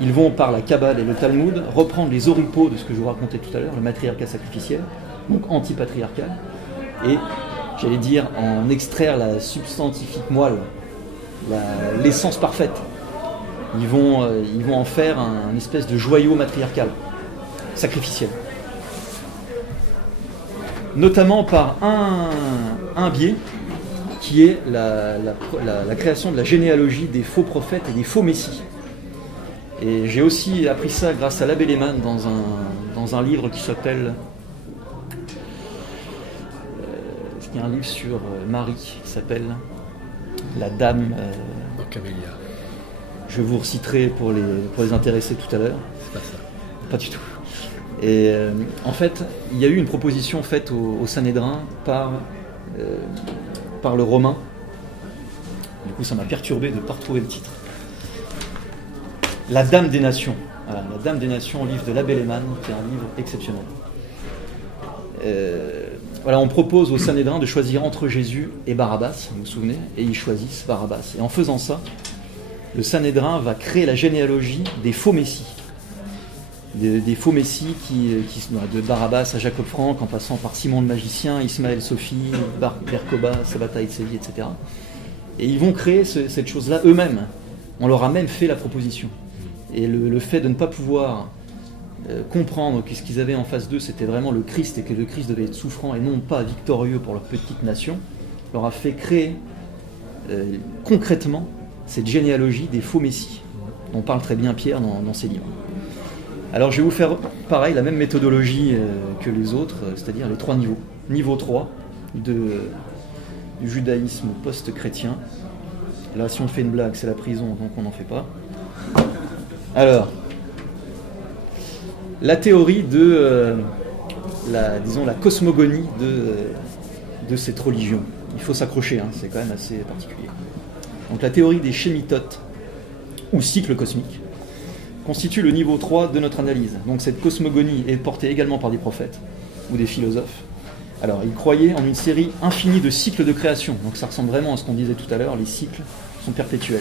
ils vont, par la Kabbale et le Talmud, reprendre les oripeaux de ce que je vous racontais tout à l'heure, le matriarcat sacrificiel, donc anti-patriarcal, et, j'allais dire, en extraire la substantifique moelle, l'essence parfaite. Ils vont en faire un espèce de joyau matriarcal, sacrificiel. Notamment par un biais, qui est la création de la généalogie des faux prophètes et des faux messies. Et j'ai aussi appris ça grâce à l'abbé Lehmann dans un livre qui s'appelle... il y a un livre sur Marie qui s'appelle La Dame... Camélia. Je vous reciterai pour les intéresser tout à l'heure. C'est pas ça. Pas du tout. Et en fait, il y a eu une proposition faite au Sanhédrin par le Romain. Du coup, ça m'a perturbé de ne pas retrouver le titre. La Dame des Nations. Voilà, La Dame des Nations, au livre de l'abbé Lehmann, qui est un livre exceptionnel. Voilà, on propose au Sanhédrin de choisir entre Jésus et Barabbas, vous vous souvenez, et ils choisissent Barabbas. Et en faisant ça, le Sanhédrin va créer la généalogie des faux messies. Des faux messies de Barabbas à Jacob Frank, en passant par Simon le magicien, Ismaël Sophie, Berkoba, Sabata Etsevi, etc. Et ils vont créer cette chose-là eux-mêmes. On leur a même fait la proposition. Et le fait de ne pas pouvoir comprendre que ce qu'ils avaient en face d'eux, c'était vraiment le Christ, et que le Christ devait être souffrant et non pas victorieux pour leur petite nation, leur a fait créer concrètement cette généalogie des faux messies, dont parle très bien Pierre dans ses livres. Alors je vais vous faire pareil, la même méthodologie que les autres, c'est-à-dire les 3 niveaux. Niveau 3 du judaïsme post-chrétien. Là, si on fait une blague, c'est la prison, donc on n'en fait pas. Alors, la théorie de la cosmogonie de cette religion. Il faut s'accrocher, c'est quand même assez particulier. Donc la théorie des Shémitotes, ou cycles cosmiques, constitue le niveau 3 de notre analyse. Donc cette cosmogonie est portée également par des prophètes ou des philosophes. Alors ils croyaient en une série infinie de cycles de création. Donc ça ressemble vraiment à ce qu'on disait tout à l'heure, les cycles sont perpétuels.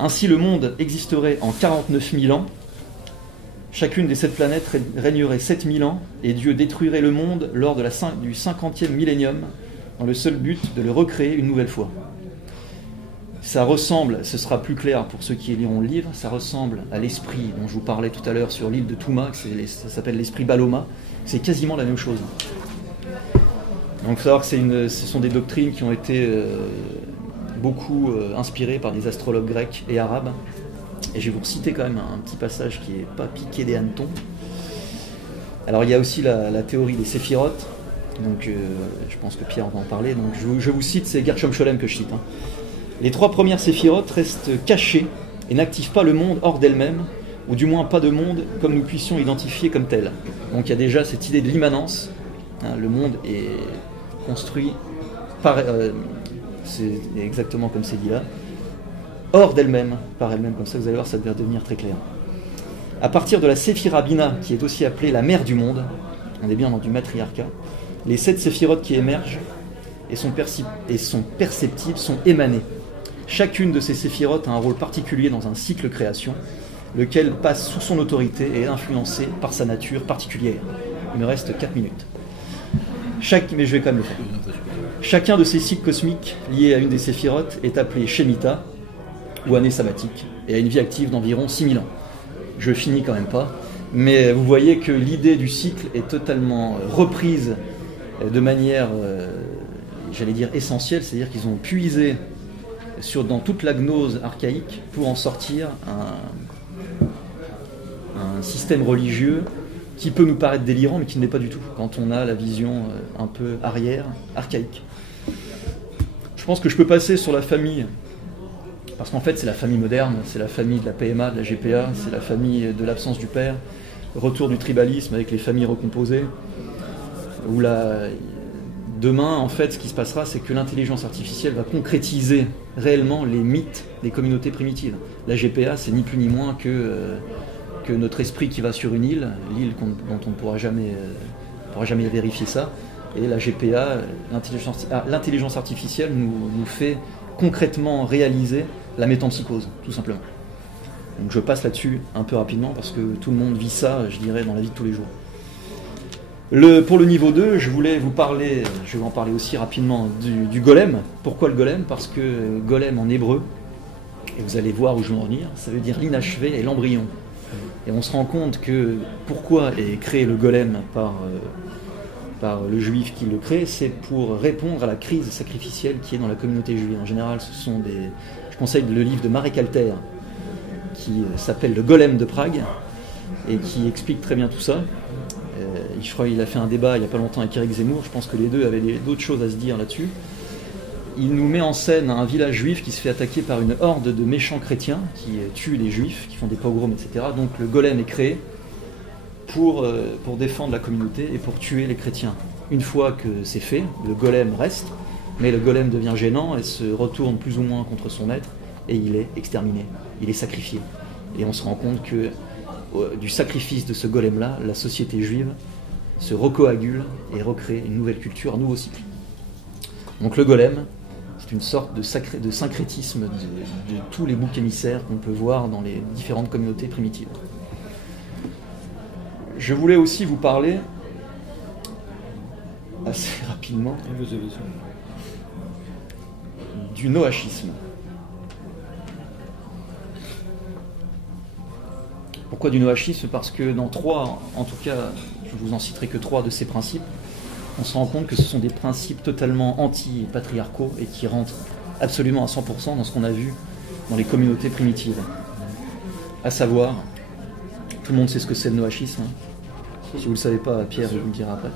Ainsi le monde existerait en 49 000 ans, chacune des 7 planètes régnerait 7 000 ans, et Dieu détruirait le monde lors de du 50e millénium, dans le seul but de le recréer une nouvelle fois. Ça ressemble, ce sera plus clair pour ceux qui liront le livre, ça ressemble à l'esprit dont je vous parlais tout à l'heure sur l'île de Touma, ça s'appelle l'esprit Baloma, c'est quasiment la même chose. Donc il faut savoir que ce sont des doctrines qui ont été beaucoup inspirées par des astrologues grecs et arabes, et je vais vous reciter quand même un petit passage qui n'est pas piqué des hannetons. Alors il y a aussi la théorie des séphirotes, donc je pense que Pierre va en parler, donc je vous cite, c'est Gershom Scholem que je cite. Les 3 premières séphirotes restent cachées et n'activent pas le monde hors d'elles-mêmes, ou du moins pas de monde comme nous puissions identifier comme tel. Donc il y a déjà cette idée de l'immanence. Le monde est construit c'est exactement comme c'est dit là, hors d'elle-même, par elle-même, comme ça vous allez voir, ça devrait devenir très clair. À partir de la Séphira Bina, qui est aussi appelée la mère du monde, on est bien dans du matriarcat, les 7 séphirotes qui émergent et sont perceptibles sont émanées. Chacune de ces séphirotes a un rôle particulier dans un cycle création, lequel passe sous son autorité et est influencé par sa nature particulière. Il me reste 4 minutes. Mais je vais quand même le faire. Chacun de ces cycles cosmiques liés à une des séphirotes est appelé Shemitah, ou année sabbatique, et a une vie active d'environ 6000 ans. Je finis quand même pas, mais vous voyez que l'idée du cycle est totalement reprise de manière, j'allais dire, essentielle, c'est-à-dire qu'ils ont puisé dans toute la gnose archaïque pour en sortir un système religieux qui peut nous paraître délirant, mais qui ne l'est pas du tout, quand on a la vision un peu arrière, archaïque. Je pense que je peux passer sur la famille Parce qu'en fait, c'est la famille moderne, c'est la famille de la PMA, de la GPA, c'est la famille de l'absence du père, le retour du tribalisme avec les familles recomposées, où demain, en fait, ce qui se passera, c'est que l'intelligence artificielle va concrétiser réellement les mythes des communautés primitives. La GPA, c'est ni plus ni moins que notre esprit qui va sur une île, l'île dont on ne pourra jamais vérifier ça. Et la GPA, l'intelligence artificielle, nous fait concrètement réaliser la métempsycose, tout simplement. Donc je passe là-dessus un peu rapidement parce que tout le monde vit ça, je dirais, dans la vie de tous les jours. Pour le niveau 2, je vais en parler aussi rapidement du golem. Pourquoi le golem? Parce que golem en hébreu, et vous allez voir où je veux en venir, ça veut dire l'inachevé et l'embryon. Et on se rend compte que pourquoi est créé le golem par le juif qui le crée, c'est pour répondre à la crise sacrificielle qui est dans la communauté juive. En général, je conseille le livre de Marek Alter, qui s'appelle Le Golem de Prague, et qui explique très bien tout ça. Je crois qu'il a fait un débat il n'y a pas longtemps avec Eric Zemmour, je pense que les deux avaient d'autres choses à se dire là-dessus. Il nous met en scène un village juif qui se fait attaquer par une horde de méchants chrétiens qui tuent les juifs, qui font des pogroms, etc. Donc le golem est créé pour défendre la communauté et pour tuer les chrétiens. Une fois que c'est fait, le golem reste, mais le golem devient gênant et se retourne plus ou moins contre son maître, et il est exterminé, il est sacrifié. Et on se rend compte que du sacrifice de ce golem-là, la société juive se recoagule et recrée une nouvelle culture, un nouveau cycle. Donc le golem, c'est une sorte de syncrétisme de tous les boucs émissaires qu'on peut voir dans les différentes communautés primitives. Je voulais aussi vous parler, assez rapidement, du noachisme. Pourquoi du noachisme? Parce que dans 3, en tout cas, je vous en citerai que 3 de ces principes, on se rend compte que ce sont des principes totalement anti-patriarcaux et qui rentrent absolument à 100% dans ce qu'on a vu dans les communautés primitives. À savoir, tout le monde sait ce que c'est le noachisme. Si vous ne le savez pas, Pierre vous le dira après.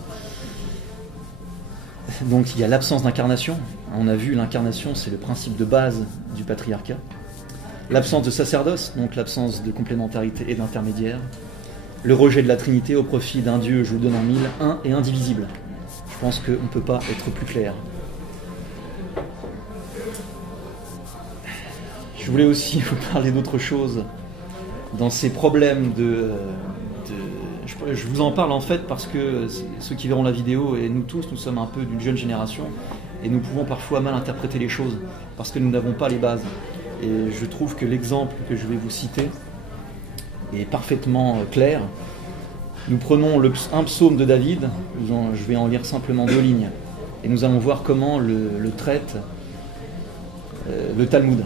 Donc il y a l'absence d'incarnation. On a vu l'incarnation, c'est le principe de base du patriarcat. L'absence de sacerdoce, donc l'absence de complémentarité et d'intermédiaire. Le rejet de la Trinité au profit d'un Dieu, je vous donne en mille, un et indivisible. Je pense qu'on ne peut pas être plus clair. Je voulais aussi vous parler d'autre chose dans ces problèmes je vous en parle en fait parce que ceux qui verront la vidéo et nous tous, nous sommes un peu d'une jeune génération et nous pouvons parfois mal interpréter les choses parce que nous n'avons pas les bases. Et je trouve que l'exemple que je vais vous citer est parfaitement clair. Nous prenons un psaume de David, je vais en lire simplement 2 lignes, et nous allons voir comment le traite le Talmud.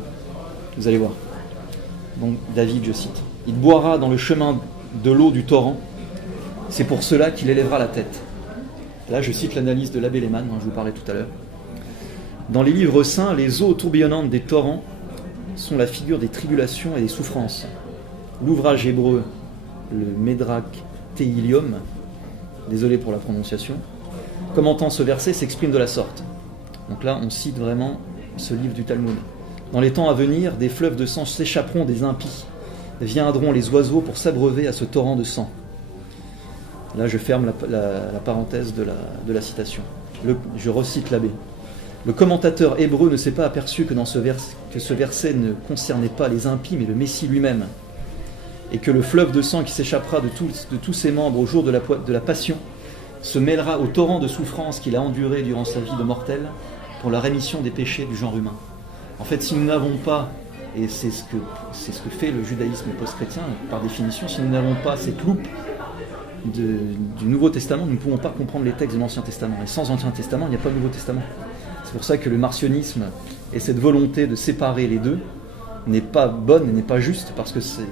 Vous allez voir. Donc David, je cite, « Il boira dans le chemin de l'eau du torrent, c'est pour cela qu'il élèvera la tête. » Là, je cite l'analyse de l'abbé Lehmann, dont je vous parlais tout à l'heure. Dans les livres saints, les eaux tourbillonnantes des torrents sont la figure des tribulations et des souffrances. L'ouvrage hébreu, le Medrak Tehilium, désolé pour la prononciation, commentant ce verset, s'exprime de la sorte. Donc là, on cite vraiment ce livre du Talmud. Dans les temps à venir, des fleuves de sang s'échapperont des impies. Viendront les oiseaux pour s'abreuver à ce torrent de sang. Là, je ferme la parenthèse de la citation. Je recite l'abbé. Le commentateur hébreu ne s'est pas aperçu que ce verset ne concernait pas les impies, mais le Messie lui-même. Et que le fleuve de sang qui s'échappera de tous ses membres au jour de la passion se mêlera au torrent de souffrance qu'il a enduré durant sa vie de mortel pour la rémission des péchés du genre humain. En fait, si nous n'avons pas, et c'est ce que fait le judaïsme post-chrétien par définition, si nous n'avons pas cette loupe du Nouveau Testament, nous ne pouvons pas comprendre les textes de l'Ancien Testament. Et sans Ancien Testament, il n'y a pas de Nouveau Testament. C'est pour ça que le marcionisme et cette volonté de séparer les deux n'est pas bonne et n'est pas juste, parce que c'est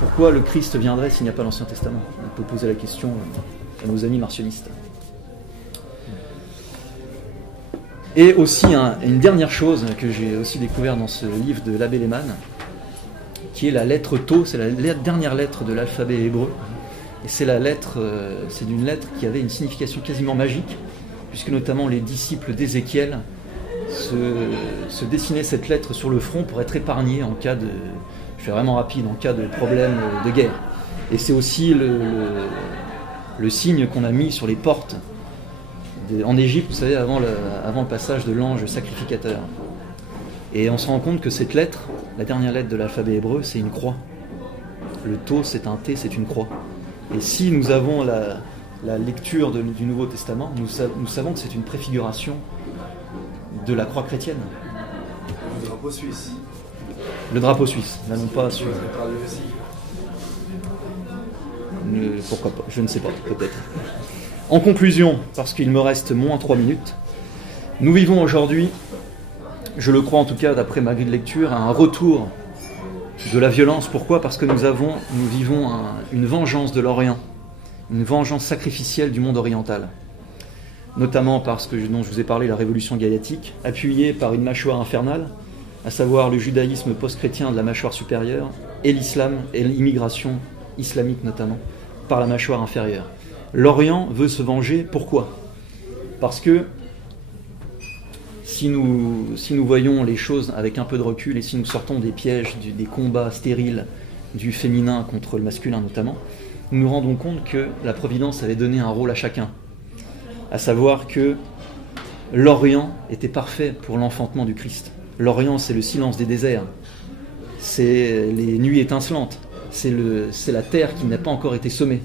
pourquoi le Christ viendrait s'il n'y a pas l'Ancien Testament. On peut poser la question à nos amis marcionistes. Et aussi une dernière chose que j'ai aussi découvert dans ce livre de l'abbé Lehmann, qui est la lettre Tau, c'est la dernière lettre de l'alphabet hébreu. Et c'est une lettre qui avait une signification quasiment magique, puisque notamment les disciples d'Ézéchiel se dessiner cette lettre sur le front pour être épargné en cas de, je fais vraiment rapide, en cas de problème de guerre. Et c'est aussi le signe qu'on a mis sur les portes en Égypte, vous savez, avant le passage de l'ange sacrificateur. Et on se rend compte que cette lettre, la dernière lettre de l'alphabet hébreu, c'est une croix. Le Tau, c'est un T, c'est une croix. Et si nous avons la lecture du Nouveau Testament, nous savons que c'est une préfiguration de la croix chrétienne. Le drapeau suisse. Le drapeau suisse, n'allons pas sur... Pourquoi pas, je ne sais pas, peut-être. En conclusion, parce qu'il me reste moins 3 minutes, nous vivons aujourd'hui, je le crois en tout cas d'après ma grille de lecture, un retour de la violence. Pourquoi ? Parce que nous vivons une vengeance de l'Orient, une vengeance sacrificielle du monde oriental, notamment parce que, dont je vous ai parlé, la révolution gallatique, appuyée par une mâchoire infernale, à savoir le judaïsme post-chrétien de la mâchoire supérieure, et l'islam et l'immigration islamique notamment, par la mâchoire inférieure. L'Orient veut se venger, pourquoi ? Parce que si nous voyons les choses avec un peu de recul et si nous sortons des pièges, des combats stériles du féminin contre le masculin notamment, nous nous rendons compte que la Providence avait donné un rôle à chacun, à savoir que l'Orient était parfait pour l'enfantement du Christ. L'Orient, c'est le silence des déserts, c'est les nuits étincelantes, c'est la terre qui n'a pas encore été semée.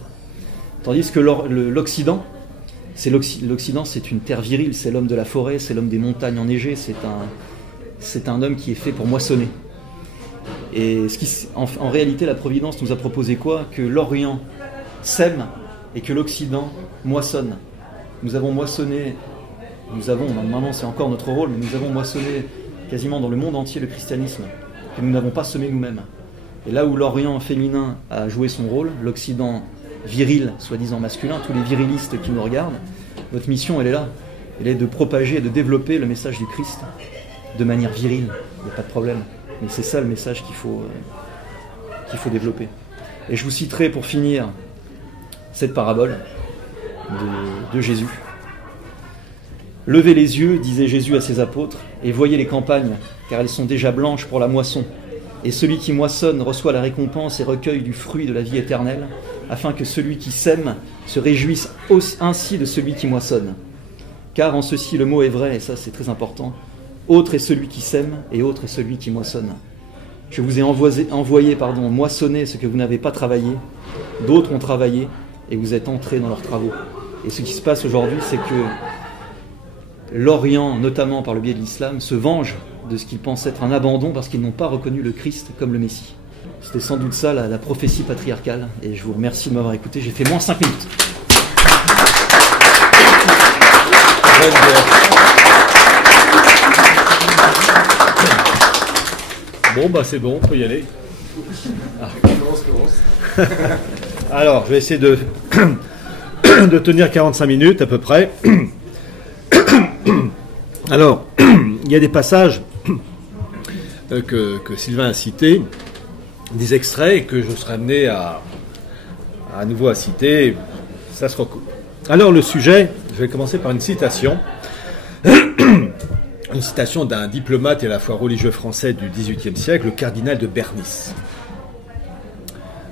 Tandis que l'Occident, c'est une terre virile, c'est l'homme de la forêt, c'est l'homme des montagnes enneigées, c'est un homme qui est fait pour moissonner. Et en réalité, la Providence nous a proposé quoi ? Que l'Orient sème et que l'Occident moissonne. Nous avons moissonné, maintenant c'est encore notre rôle, mais nous avons moissonné quasiment dans le monde entier le christianisme, que nous n'avons pas semé nous-mêmes. Et là où l'Orient féminin a joué son rôle, l'Occident viril, soi-disant masculin, tous les virilistes qui nous regardent, votre mission, elle est là. Elle est de propager et de développer le message du Christ de manière virile. Il n'y a pas de problème. Mais c'est ça le message qu'il faut développer. Et je vous citerai pour finir cette parabole de Jésus. « Levez les yeux, disait Jésus à ses apôtres, et voyez les campagnes, car elles sont déjà blanches pour la moisson. Et celui qui moissonne reçoit la récompense et recueille du fruit de la vie éternelle, afin que celui qui sème se réjouisse ainsi de celui qui moissonne. Car en ceci le mot est vrai, et ça c'est très important, autre est celui qui sème et autre est celui qui moissonne. Je vous ai envoyé moissonner ce que vous n'avez pas travaillé, d'autres ont travaillé et vous êtes entrés dans leurs travaux. Et ce qui se passe aujourd'hui, c'est que l'Orient, notamment par le biais de l'islam, se venge de ce qu'ils pensent être un abandon parce qu'ils n'ont pas reconnu le Christ comme le Messie. C'était sans doute ça la prophétie patriarcale, et je vous remercie de m'avoir écouté. J'ai fait moins 5 minutes. Bon, bah c'est bon, on peut y aller. Commence. Alors, je vais essayer de tenir 45 minutes à peu près. Alors, il y a des passages que Sylvain a cités, des extraits que je serai amené à nouveau à citer. Ça se recoupe. Alors, le sujet, je vais commencer par une citation. Une citation d'un diplomate et à la fois religieux français du XVIIIe siècle, le cardinal de Bernis.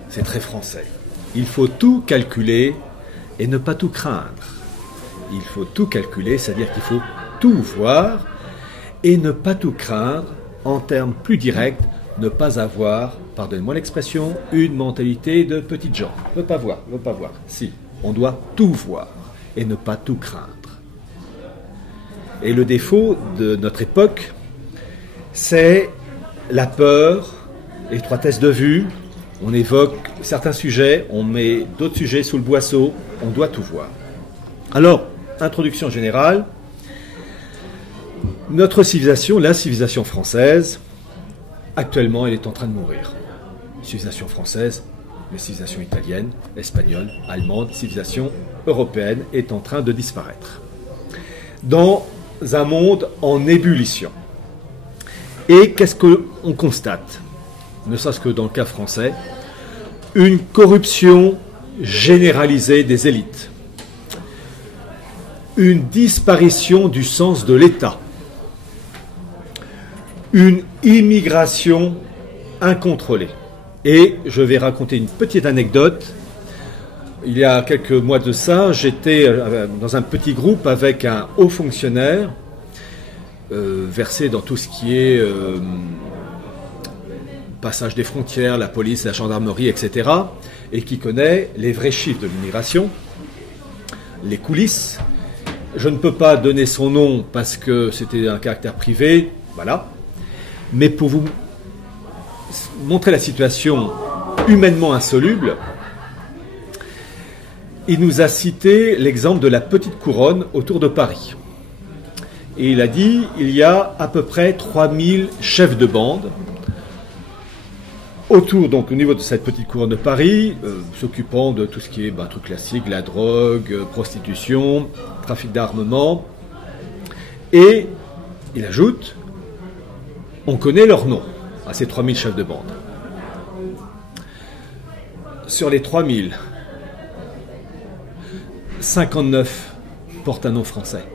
C'est très français. Il faut tout calculer et ne pas tout craindre. Il faut tout calculer, c'est-à-dire qu'il faut tout voir et ne pas tout craindre, en termes plus directs, ne pas avoir, pardonnez-moi l'expression, une mentalité de petites gens. Ne pas voir. Si, on doit tout voir et ne pas tout craindre. Et le défaut de notre époque, c'est la peur, l'étroitesse de vue. On évoque certains sujets, on met d'autres sujets sous le boisseau, on doit tout voir. Alors, introduction générale. Notre civilisation, la civilisation française, actuellement, elle est en train de mourir. Civilisation française, la civilisation italienne, espagnole, allemande, civilisation européenne est en train de disparaître. Dans un monde en ébullition. Et qu'est-ce qu'on constate ? Ne serait-ce que dans le cas français, une corruption généralisée des élites, une disparition du sens de l'État, une immigration incontrôlée. Et je vais raconter une petite anecdote. Il y a quelques mois de ça, j'étais dans un petit groupe avec un haut fonctionnaire versé dans tout ce qui est passage des frontières, la police, la gendarmerie, etc. et qui connaît les vrais chiffres de l'immigration, les coulisses. Je ne peux pas donner son nom parce que c'était un caractère privé, voilà. Mais pour vous montrer la situation humainement insoluble, il nous a cité l'exemple de la petite couronne autour de Paris. Et il a dit, il y a à peu près 3000 chefs de bande autour, donc au niveau de cette petite couronne de Paris, s'occupant de tout ce qui est truc classique, la drogue, prostitution, trafic d'armement. Et il ajoute, on connaît leurs noms à ces 3000 chefs de bande. Sur les 3000, 59 portent un nom français.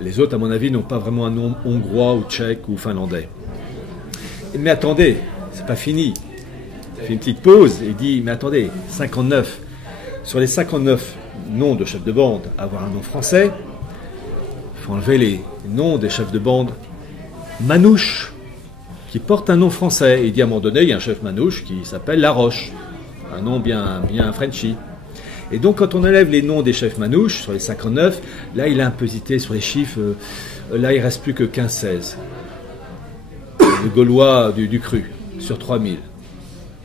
Les autres, à mon avis, n'ont pas vraiment un nom hongrois ou tchèque ou finlandais. Mais attendez, c'est pas fini. Il fait une petite pause et il dit, mais attendez, 59. Sur les 59 noms de chefs de bande, avoir un nom français, il faut enlever les noms des chefs de bande manouches, qui portent un nom français. Et il dit, à un moment donné, il y a un chef manouche qui s'appelle Laroche. Un nom bien Frenchy. Et donc, quand on enlève les noms des chefs manouches, sur les 59, là, il a un peu hésité sur les chiffres. Là, il ne reste plus que 15-16. Le Gaulois du cru, sur 3000.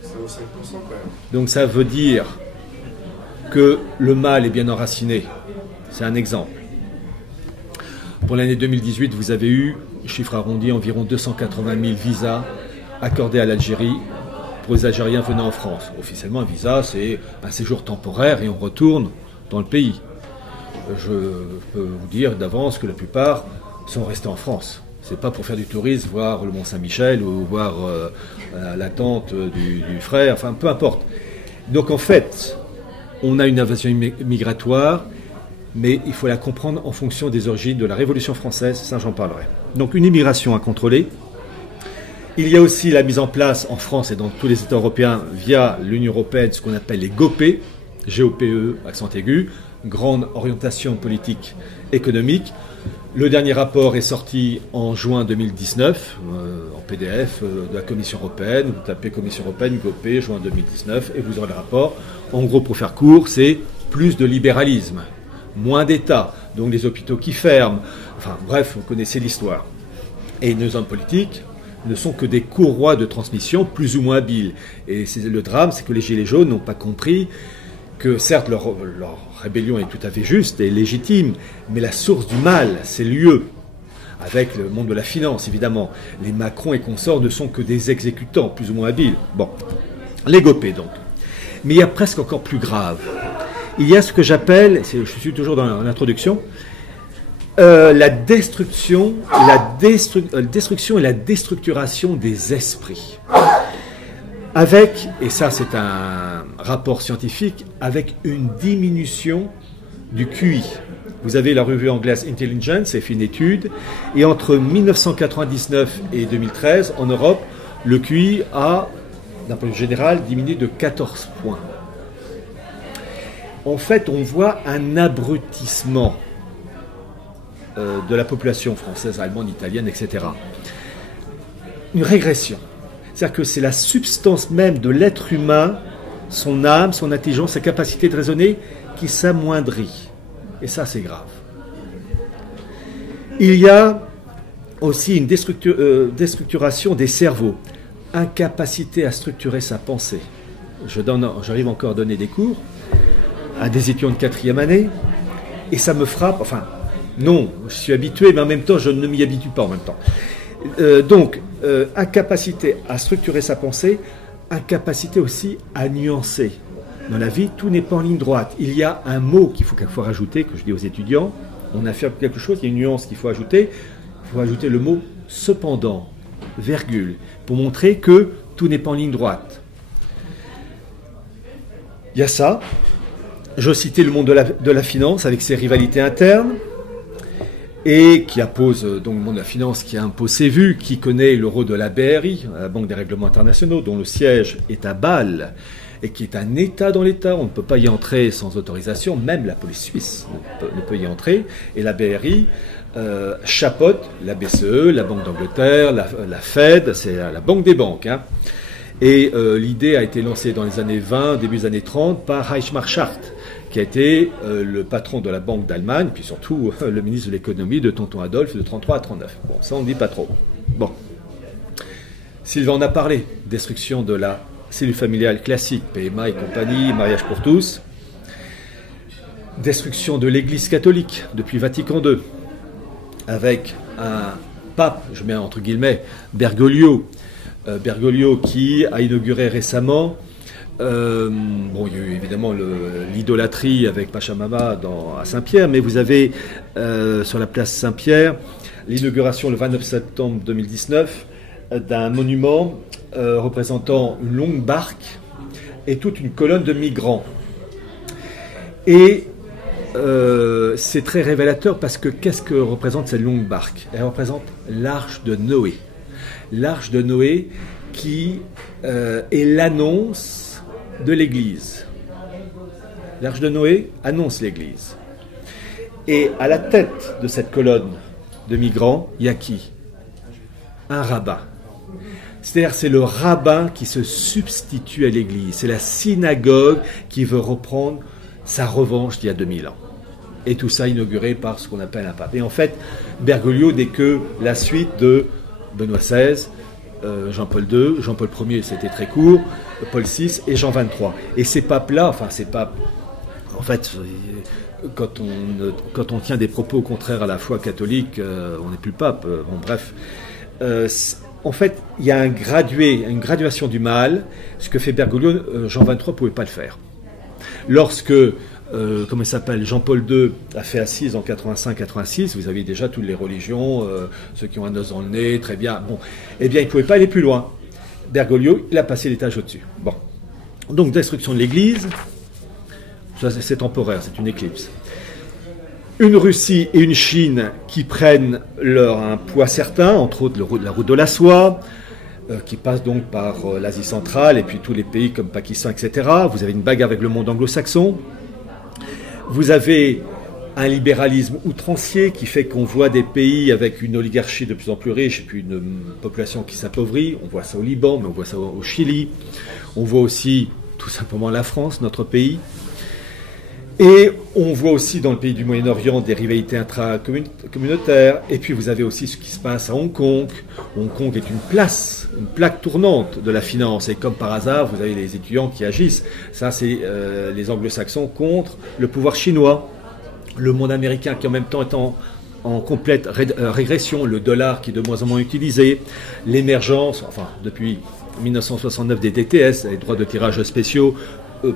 C'est au 5% quand même. Donc, ça veut dire que le mal est bien enraciné. C'est un exemple. Pour l'année 2018, vous avez eu, chiffre arrondi, environ 280 000 visas accordés à l'Algérie pour les Algériens venant en France. Officiellement, un visa, c'est un séjour temporaire et on retourne dans le pays. Je peux vous dire d'avance que la plupart sont restés en France. C'est pas pour faire du tourisme, voir le Mont-Saint-Michel ou voir la tente du frère, enfin peu importe. Donc en fait, on a une invasion migratoire, mais il faut la comprendre en fonction des origines de la Révolution française, ça j'en parlerai. Donc une immigration incontrôlée. Il y a aussi la mise en place en France et dans tous les États européens via l'Union européenne ce qu'on appelle les GOPE, G-O-P-E, accent aigu, grande orientation politique économique. Le dernier rapport est sorti en juin 2019, en PDF de la Commission européenne. Vous tapez Commission européenne, GOPE, juin 2019, et vous aurez le rapport. En gros, pour faire court, c'est plus de libéralisme, moins d'État, donc les hôpitaux qui ferment. Enfin bref, vous connaissez l'histoire. Et nos hommes politiques ne sont que des courroies de transmission plus ou moins habiles. Et le drame, c'est que les Gilets jaunes n'ont pas compris que certes leur rébellion est tout à fait juste et légitime, mais la source du mal, c'est l'UE, avec le monde de la finance évidemment. Les Macron et consorts ne sont que des exécutants plus ou moins habiles. Bon, les GOPE donc. Mais il y a presque encore plus grave. Il y a ce que j'appelle, je suis toujours dans l'introduction, la destruction et la déstructuration des esprits. Avec, et ça c'est un rapport scientifique, avec une diminution du QI. Vous avez la revue anglaise Intelligence, elle fait une étude, et entre 1999 et 2013, en Europe, le QI a, d'un point de vue général, diminué de 14 points. En fait, on voit un abrutissement de la population française, allemande, italienne, etc. Une régression. C'est-à-dire que c'est la substance même de l'être humain, son âme, son intelligence, sa capacité de raisonner, qui s'amoindrit. Et ça, c'est grave. Il y a aussi une déstructuration des cerveaux, incapacité à structurer sa pensée. J'arrive encore à donner des cours à des étudiants de 4e année, et ça me frappe, enfin, non, je suis habitué, mais en même temps, je ne m'y habitue pas en même temps. Donc, incapacité à structurer sa pensée, incapacité aussi à nuancer. Dans la vie, tout n'est pas en ligne droite. Il y a un mot qu'il faut quelquefois rajouter, que je dis aux étudiants. On affirme quelque chose, il y a une nuance qu'il faut ajouter. Il faut ajouter le mot cependant, virgule, pour montrer que tout n'est pas en ligne droite. Il y a ça. Je citais le monde de la finance avec ses rivalités internes. et qui impose donc le monde de la finance, qui impose ses vues, qui connaît le rôle de la BRI, la Banque des règlements internationaux, dont le siège est à Bâle, et qui est un État dans l'État. On ne peut pas y entrer sans autorisation, même la police suisse ne peut y entrer. Et la BRI chapeaute la BCE, la Banque d'Angleterre, la Fed, c'est la banque des banques. Hein. Et l'idée a été lancée dans les années 20, début des années 30, par Heinz Schacht, qui a été le patron de la Banque d'Allemagne, puis surtout le ministre de l'économie de Tonton Adolphe de 33 à 39. Bon, ça on ne dit pas trop. Bon. Sylvain en a parlé. Destruction de la cellule familiale classique, PMA et compagnie, mariage pour tous. Destruction de l'Église catholique depuis Vatican II, avec un pape, je mets entre guillemets, Bergoglio, qui a inauguré récemment. Il y a eu évidemment l'idolâtrie avec Pachamama à Saint-Pierre, mais vous avez sur la place Saint-Pierre l'inauguration le 29 septembre 2019 d'un monument représentant une longue barque et toute une colonne de migrants. Et c'est très révélateur parce que qu'est-ce que représente cette longue barque? Elle représente l'arche de Noé. L'arche de Noé qui est l'annonce de l'Église. L'arche de Noé annonce l'Église. Et à la tête de cette colonne de migrants, il y a qui? Un rabbin. C'est-à-dire c'est le rabbin qui se substitue à l'Église. C'est la synagogue qui veut reprendre sa revanche d'il y a 2000 ans. Et tout ça inauguré par ce qu'on appelle un pape. Et en fait, Bergoglio n'est que la suite de Benoît XVI, Jean-Paul II, Jean-Paul Ier, c'était très court, Paul VI et Jean XXIII. Et ces papes-là, enfin ces papes, en fait, quand on tient des propos contraires à la foi catholique, on n'est plus pape. Bon, bref. En fait, il y a une graduation du mal. Ce que fait Bergoglio, Jean XXIII ne pouvait pas le faire. Lorsque, comment il s'appelle, Jean-Paul II a fait assise en 85-86, vous avez déjà toutes les religions, ceux qui ont un os dans le nez, très bien. Bon, eh bien, il ne pouvait pas aller plus loin. Bergoglio, il a passé l'étage au-dessus. Bon. Donc, destruction de l'Église, ça c'est temporaire, c'est une éclipse. Une Russie et une Chine qui prennent un poids certain, entre autres la route de la soie, qui passe donc par l'Asie centrale et puis tous les pays comme Pakistan, etc. Vous avez une bagarre avec le monde anglo-saxon. Vous avez un libéralisme outrancier qui fait qu'on voit des pays avec une oligarchie de plus en plus riche et puis une population qui s'appauvrit. On voit ça au Liban, mais on voit ça au Chili. On voit aussi tout simplement la France, notre pays. Et on voit aussi dans le pays du Moyen-Orient des rivalités intracommunautaires. Et puis vous avez aussi ce qui se passe à Hong Kong. Hong Kong est une plaque tournante de la finance. Et comme par hasard, vous avez les étudiants qui agissent. Ça, c'est les anglo-saxons contre le pouvoir chinois. Le monde américain qui en même temps est en complète régression. Le dollar qui est de moins en moins utilisé. L'émergence, enfin depuis 1969 des DTS, les droits de tirage spéciaux,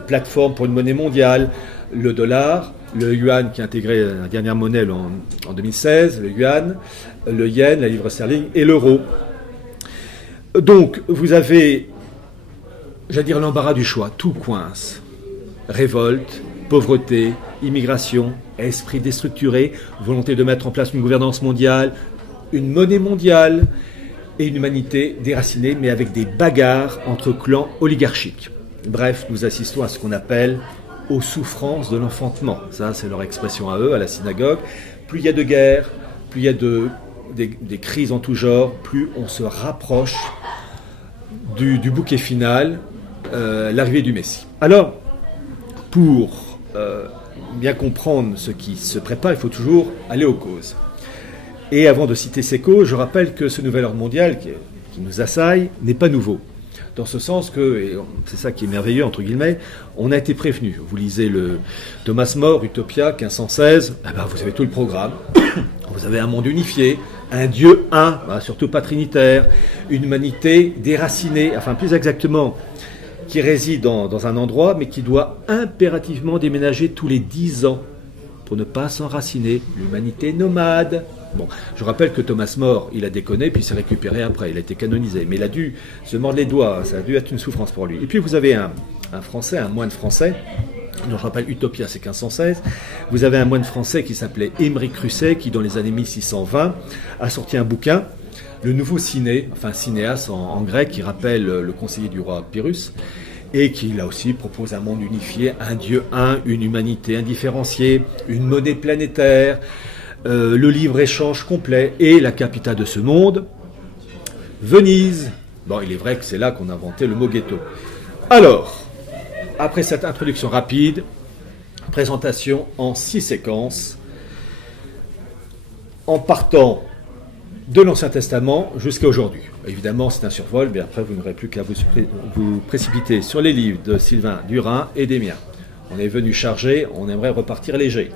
plateforme pour une monnaie mondiale. Le dollar, le yuan qui a intégré la dernière monnaie en 2016, le yuan, le yen, la livre sterling et l'euro. Donc vous avez, j'allais dire, l'embarras du choix, tout coince. Révolte, pauvreté, immigration, esprit déstructuré, volonté de mettre en place une gouvernance mondiale, une monnaie mondiale et une humanité déracinée mais avec des bagarres entre clans oligarchiques. Bref, nous assistons à ce qu'on appelle aux souffrances de l'enfantement. Ça, c'est leur expression à eux, à la synagogue. Plus il y a de guerres, plus il y a des crises en tout genre, plus on se rapproche du bouquet final, l'arrivée du Messie. Alors, pour bien comprendre ce qui se prépare, il faut toujours aller aux causes. Et avant de citer ces causes, je rappelle que ce nouvel ordre mondial qui nous assaille n'est pas nouveau. Dans ce sens que, et c'est ça qui est merveilleux, entre guillemets, on a été prévenu. Vous lisez le Thomas More, Utopia, 1516, eh ben vous avez tout le programme. Vous avez un monde unifié, un Dieu un, surtout pas trinitaire, une humanité déracinée, enfin plus exactement, qui réside dans un endroit, mais qui doit impérativement déménager tous les 10 ans pour ne pas s'enraciner. L'humanité nomade. Bon, je rappelle que Thomas More, il a déconné, puis il s'est récupéré après, il a été canonisé. Mais il a dû se mordre les doigts, ça a dû être une souffrance pour lui. Et puis vous avez un Français, un moine français, dont je rappelle Utopia, c'est 1516. Vous avez un moine français qui s'appelait Émeric Crusset, qui dans les années 1620 a sorti un bouquin, Le Nouveau Ciné, enfin Cinéas en grec, qui rappelle le conseiller du roi Pyrrhus, et qui là aussi propose un monde unifié, un Dieu un, une humanité indifférenciée, une monnaie planétaire, le libre-échange complet, et la capitale de ce monde, Venise. Bon, il est vrai que c'est là qu'on a inventé le mot ghetto. Alors, après cette introduction rapide, présentation en 6 séquences, en partant de l'Ancien Testament jusqu'à aujourd'hui. Évidemment, c'est un survol, mais après, vous n'aurez plus qu'à vous précipiter sur les livres de Sylvain Durin et des miens. On est venu chargé, on aimerait repartir léger.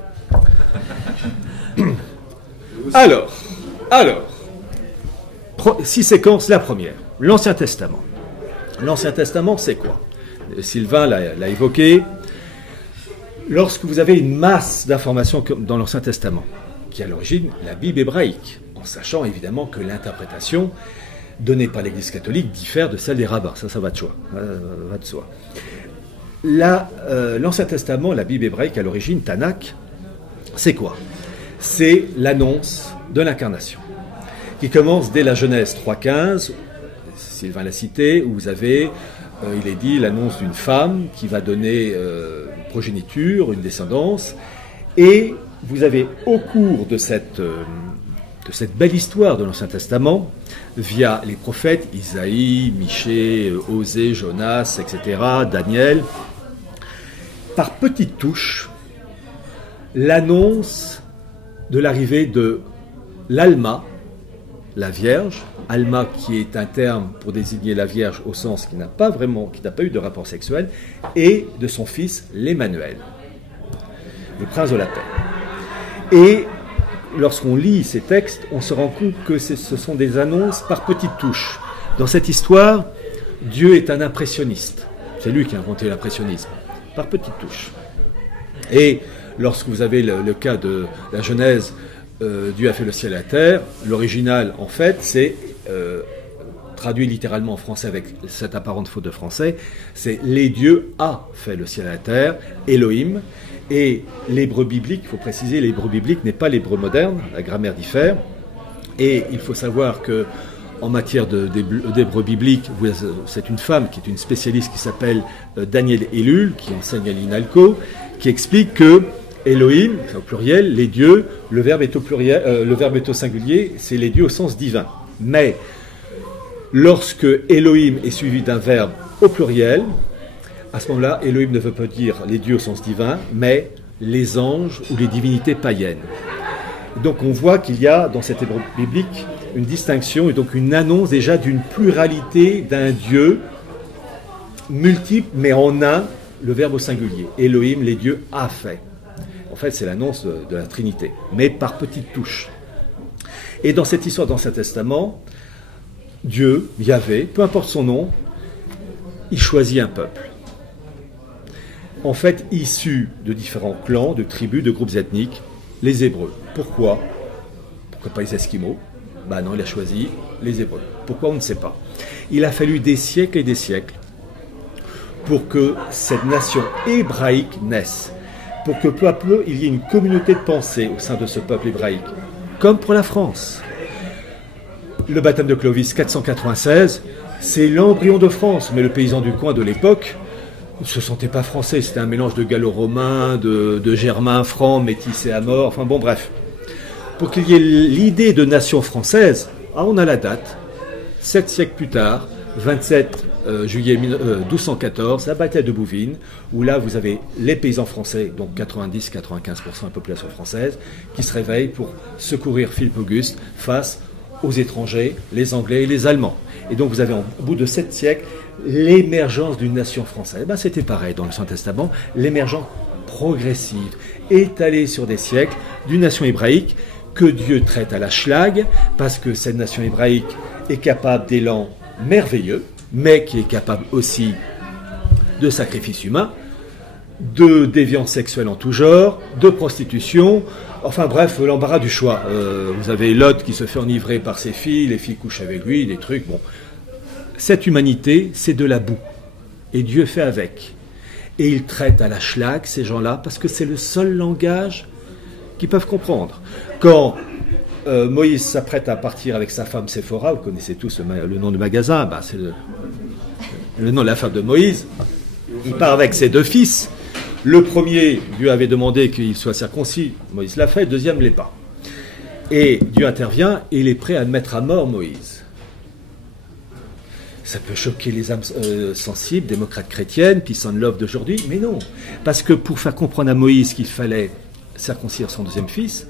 Alors, 6 séquences, la première, l'Ancien Testament. L'Ancien Testament, c'est quoi? Sylvain l'a évoqué. Lorsque vous avez une masse d'informations dans l'Ancien Testament, qui est à l'origine la Bible hébraïque, en sachant évidemment que l'interprétation donnée par l'Église catholique diffère de celle des rabbins, ça va de soi. L'Ancien Testament, la Bible hébraïque à l'origine, Tanakh, c'est quoi? C'est l'annonce de l'incarnation, qui commence dès la Genèse 3.15, Sylvain l'a cité, où vous avez, il est dit, l'annonce d'une femme qui va donner progéniture, une descendance, et vous avez au cours de cette belle histoire de l'Ancien Testament, via les prophètes, Isaïe, Michée, Osée, Jonas, etc., Daniel, par petites touches, l'annonce de l'arrivée de l'Alma, la Vierge, Alma qui est un terme pour désigner la Vierge au sens qui n'a pas eu de rapport sexuel, et de son fils l'Emmanuel, le prince de la paix. Et lorsqu'on lit ces textes, on se rend compte que ce sont des annonces par petites touches. Dans cette histoire, Dieu est un impressionniste. C'est lui qui a inventé l'impressionnisme, par petites touches. Et lorsque vous avez le cas de la Genèse, Dieu a fait le ciel et la terre, l'original, en fait, c'est, traduit littéralement en français avec cette apparente faute de français, c'est « les dieux a fait le ciel et la terre », Elohim. Et l'hébreu biblique, il faut préciser, l'hébreu biblique n'est pas l'hébreu moderne, la grammaire diffère. Et il faut savoir que en matière d'hébreu biblique, c'est une femme qui est une spécialiste qui s'appelle Daniel Elul, qui enseigne à l'INALCO, qui explique que Elohim, c'est au pluriel, les dieux, le verbe est au pluriel, le verbe est au singulier, c'est les dieux au sens divin. Mais lorsque Elohim est suivi d'un verbe au pluriel, à ce moment-là, Elohim ne veut pas dire les dieux au sens divin, mais les anges ou les divinités païennes. Donc on voit qu'il y a dans cet hébreu biblique une distinction et donc une annonce déjà d'une pluralité d'un Dieu multiple, mais en un, le verbe au singulier. Elohim, les dieux, a fait. En fait, c'est l'annonce de la Trinité, mais par petites touches. Et dans cette histoire d'Ancien Testament, Dieu, Yahvé, peu importe son nom, il choisit un peuple. En fait, issus de différents clans, de tribus, de groupes ethniques, les Hébreux. Pourquoi? Pourquoi pas les Esquimaux? Ben non, il a choisi les Hébreux. Pourquoi? On ne sait pas. Il a fallu des siècles et des siècles pour que cette nation hébraïque naisse, pour que peu à peu, il y ait une communauté de pensée au sein de ce peuple hébraïque, comme pour la France. Le baptême de Clovis, 496, c'est l'embryon de France, mais le paysan du coin de l'époque ne se sentait pas français, c'était un mélange de gallo-romain, de germain, franc, métissé à mort, enfin bon, bref. Pour qu'il y ait l'idée de nation française, on a la date, 7 siècles plus tard, 27 juillet 1214, la bataille de Bouvines, où là vous avez les paysans français, donc 90-95% de la population française, qui se réveillent pour secourir Philippe Auguste face aux étrangers, les Anglais et les Allemands. Et donc vous avez au bout de 7 siècles l'émergence d'une nation française. C'était pareil dans l'Ancien Testament, l'émergence progressive, étalée sur des siècles, d'une nation hébraïque que Dieu traite à la schlag, parce que cette nation hébraïque est capable d'élan merveilleux, mais qui est capable aussi de sacrifices humains, de déviance sexuelle en tout genre, de prostitution, enfin bref, l'embarras du choix. Vous avez Lot qui se fait enivrer par ses filles, les filles couchent avec lui, des trucs, bon. Cette humanité, c'est de la boue, et Dieu fait avec. Et ils traitent à la schlag ces gens-là parce que c'est le seul langage qu'ils peuvent comprendre. Quand Moïse s'apprête à partir avec sa femme Séphora, vous connaissez tous le nom du magasin, ben c'est le nom de la femme de Moïse. Il part avec ses 2 fils. Le premier, Dieu avait demandé qu'il soit circoncis, Moïse l'a fait, le deuxième ne l'est pas. Et Dieu intervient et il est prêt à mettre à mort Moïse. Ça peut choquer les âmes sensibles, démocrates chrétiennes, peace and love d'aujourd'hui, mais non. Parce que pour faire comprendre à Moïse qu'il fallait circoncire son deuxième fils,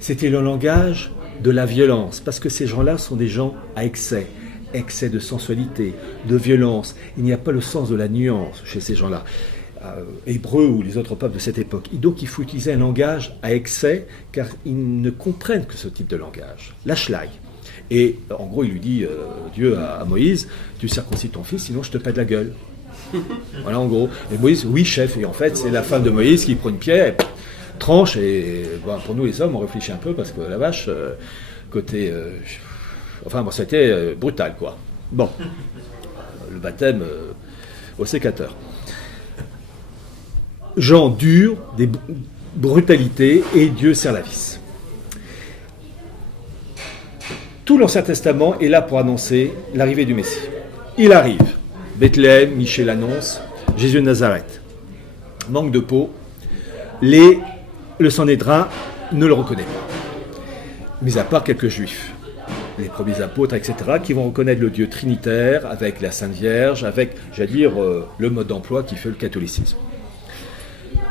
c'était le langage de la violence. Parce que ces gens-là sont des gens à excès de sensualité, de violence. Il n'y a pas le sens de la nuance chez ces gens-là. Hébreux ou les autres peuples de cette époque. Et donc il faut utiliser un langage à excès, car ils ne comprennent que ce type de langage. La schlag. Et en gros, il lui dit, Dieu à Moïse, tu circoncis ton fils, sinon je te pète la gueule. Voilà, en gros. Et Moïse, oui, chef. Et en fait, c'est la femme de Moïse qui prend une pierre, et tranche. Et bon, pour nous, les hommes, on réfléchit un peu, parce que la vache, côté... enfin, bon, c'était brutal, quoi. Bon. Le baptême au sécateur. Gens durs, des brutalités, et Dieu serre la vis. Tout l'Ancien Testament est là pour annoncer l'arrivée du Messie. Il arrive. Bethléem, Michée l'annonce, Jésus de Nazareth. Manque de peau, le Sanhédrin ne le reconnaît pas. Mis à part quelques juifs, les premiers apôtres, etc., qui vont reconnaître le Dieu trinitaire avec la Sainte Vierge, avec, j'allais dire, le mode d'emploi qui fait le catholicisme.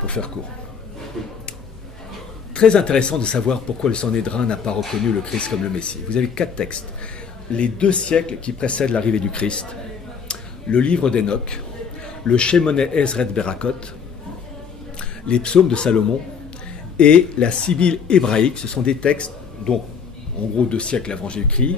Pour faire court. Très intéressant de savoir pourquoi le Sanhédrin n'a pas reconnu le Christ comme le Messie. Vous avez 4 textes. Les 2 siècles qui précèdent l'arrivée du Christ, le livre d'Enoch, le Shemoneh Ezret Berakot, les psaumes de Salomon et la Sibylle hébraïque. Ce sont des textes, dont en gros 2 siècles avant Jésus-Christ,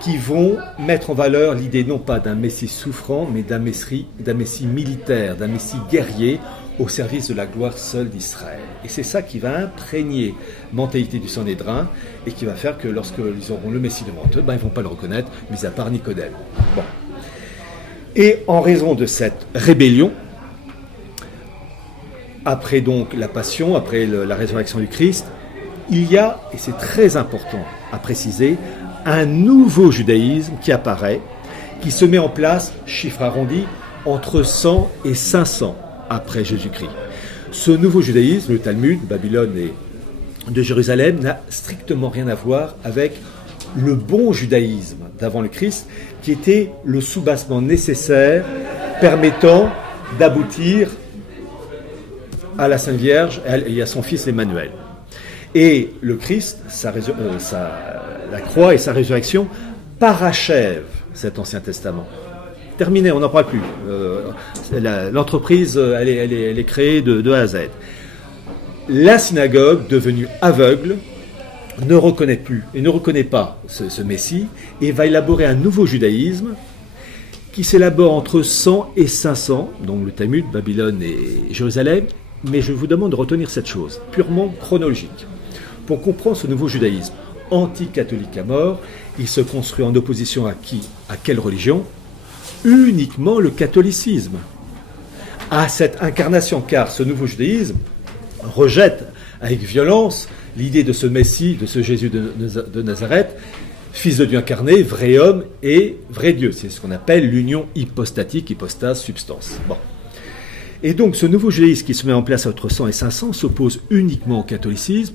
qui vont mettre en valeur l'idée non pas d'un Messie souffrant, mais d'un Messie militaire, d'un Messie guerrier, au service de la gloire seule d'Israël. Et c'est ça qui va imprégner la mentalité du Sanhédrin et qui va faire que lorsqu'ils auront le Messie devant eux, ils ne vont pas le reconnaître, mis à part Nicodème. Bon. Et en raison de cette rébellion, après donc la passion, après la résurrection du Christ, il y a, et c'est très important à préciser, un nouveau judaïsme qui apparaît, qui se met en place, chiffre arrondi, entre 100 et 500 après Jésus-Christ. Ce nouveau judaïsme, le Talmud, Babylone et de Jérusalem, n'a strictement rien à voir avec le bon judaïsme d'avant le Christ, qui était le soubassement nécessaire permettant d'aboutir à la Sainte Vierge et à son fils Emmanuel. Et le Christ, la croix et sa résurrection parachèvent cet Ancien Testament. Terminé, on n'en parle plus. L'entreprise, elle est créée de A à Z. La synagogue, devenue aveugle, ne reconnaît plus et ne reconnaît pas ce Messie et va élaborer un nouveau judaïsme qui s'élabore entre 100 et 500, donc le Talmud, Babylone et Jérusalem. Mais je vous demande de retenir cette chose, purement chronologique. Pour comprendre ce nouveau judaïsme anti-catholique à mort, il se construit en opposition à qui? À quelle religion? Uniquement le catholicisme, à cette incarnation, car ce nouveau judaïsme rejette avec violence l'idée de ce Messie, de ce Jésus de Nazareth, fils de Dieu incarné, vrai homme et vrai Dieu. C'est ce qu'on appelle l'union hypostatique, hypostase, substance. Bon. Et donc ce nouveau judaïsme qui se met en place entre 100 et 500 s'oppose uniquement au catholicisme,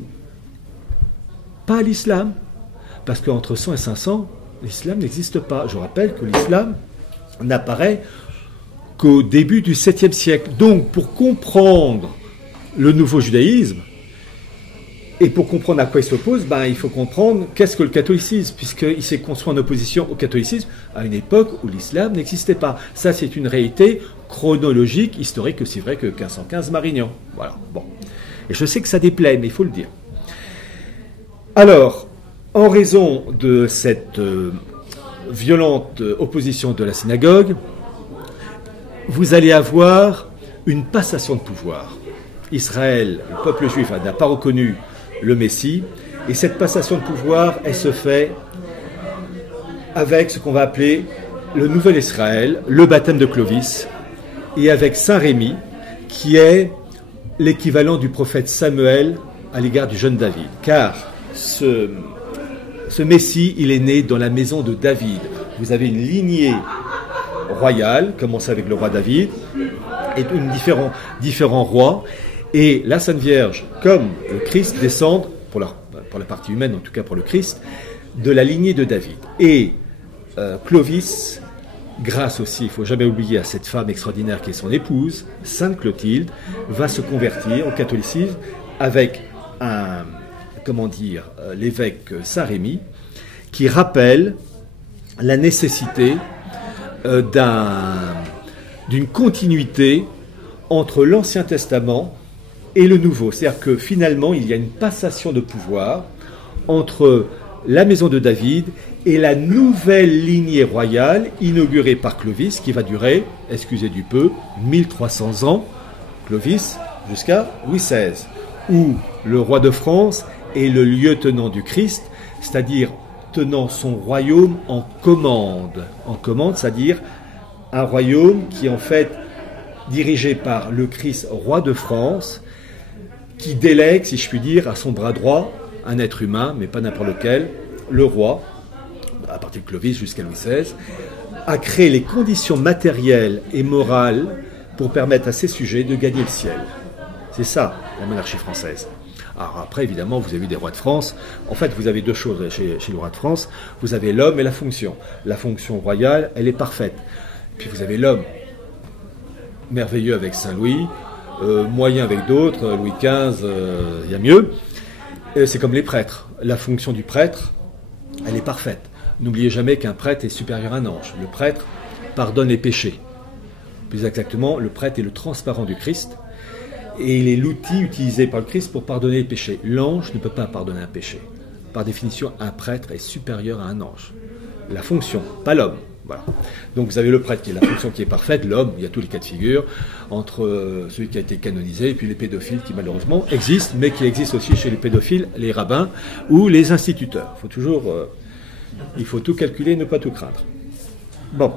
pas à l'islam, parce qu'entre 100 et 500, l'islam n'existe pas. Je rappelle que l'islam n'apparaît qu'au début du 7e siècle. Donc, pour comprendre le nouveau judaïsme, et pour comprendre à quoi il s'oppose, il faut comprendre qu'est-ce que le catholicisme, puisqu'il s'est construit en opposition au catholicisme à une époque où l'islam n'existait pas. Ça, c'est une réalité chronologique, historique, aussi vrai que 1515 Marignan. Voilà, bon. Et je sais que ça déplaît, mais il faut le dire. Alors, en raison de cette violente opposition de la synagogue, vous allez avoir une passation de pouvoir. Israël, le peuple juif, n'a pas reconnu le Messie, et cette passation de pouvoir, elle se fait avec ce qu'on va appeler le Nouvel Israël, le baptême de Clovis, et avec Saint Rémy, qui est l'équivalent du prophète Samuel à l'égard du jeune David. Car ce Messie, il est né dans la maison de David. Vous avez une lignée royale, commencée avec le roi David, et différents rois. Et la Sainte Vierge, comme le Christ, descendent, pour la partie humaine, en tout cas pour le Christ, de la lignée de David. Et Clovis, grâce aussi, il ne faut jamais oublier, à cette femme extraordinaire qui est son épouse, Sainte Clotilde, va se convertir au catholicisme avec l'évêque Saint-Rémy, qui rappelle la nécessité d'une continuité entre l'Ancien Testament et le Nouveau. C'est-à-dire que finalement, il y a une passation de pouvoir entre la maison de David et la nouvelle lignée royale inaugurée par Clovis, qui va durer, excusez du peu, 1300 ans, Clovis jusqu'à Louis XVI, où le roi de France est le lieutenant du Christ, c'est-à-dire tenant son royaume en commande. En commande, c'est-à-dire un royaume qui est en fait dirigé par le Christ, roi de France, qui délègue, si je puis dire, à son bras droit un être humain, mais pas n'importe lequel, le roi, à partir de Clovis jusqu'à Louis XVI, a créé les conditions matérielles et morales pour permettre à ses sujets de gagner le ciel. C'est ça, la monarchie française. Alors après, évidemment, vous avez eu des rois de France. En fait, vous avez deux choses chez le roi de France. Vous avez l'homme et la fonction. La fonction royale, elle est parfaite. Puis vous avez l'homme, merveilleux avec Saint-Louis, moyen avec d'autres, Louis XV, il y a mieux. C'est comme les prêtres. La fonction du prêtre, elle est parfaite. N'oubliez jamais qu'un prêtre est supérieur à un ange. Le prêtre pardonne les péchés. Plus exactement, le prêtre est le transparent du Christ. Et il est l'outil utilisé par le Christ pour pardonner les péchés. L'ange ne peut pas pardonner un péché. Par définition, un prêtre est supérieur à un ange. La fonction, pas l'homme. Voilà. Donc vous avez le prêtre qui est la fonction qui est parfaite, l'homme, il y a tous les cas de figure, entre celui qui a été canonisé et puis les pédophiles qui malheureusement existent, mais qui existent aussi chez les pédophiles, les rabbins ou les instituteurs. Il faut tout calculer et ne pas tout craindre. Bon.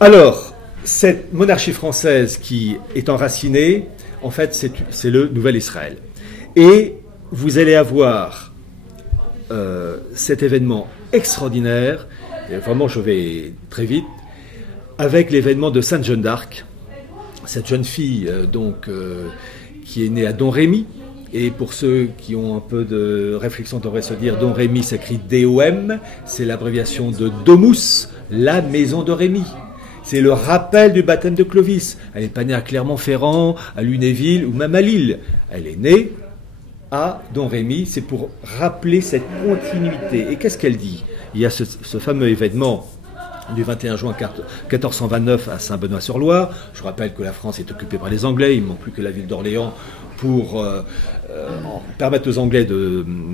Alors, cette monarchie française qui est enracinée, en fait, c'est le nouvel Israël. Et vous allez avoir cet événement extraordinaire, et vraiment je vais très vite, avec l'événement de Sainte Jeanne d'Arc, cette jeune fille qui est née à Domrémy. Et pour ceux qui ont un peu de réflexion, devraient se dire Domrémy s'écrit D-O-M, c'est l'abréviation de Domus, la maison de Rémy. C'est le rappel du baptême de Clovis. Elle n'est pas née à Clermont-Ferrand, à Lunéville ou même à Lille. Elle est née à Domrémy. C'est pour rappeler cette continuité. Et qu'est-ce qu'elle dit? Il y a ce fameux événement du 21 juin 1429 à Saint-Benoît-sur-Loire. Je rappelle que la France est occupée par les Anglais. Il ne manque plus que la ville d'Orléans pour permettre aux Anglais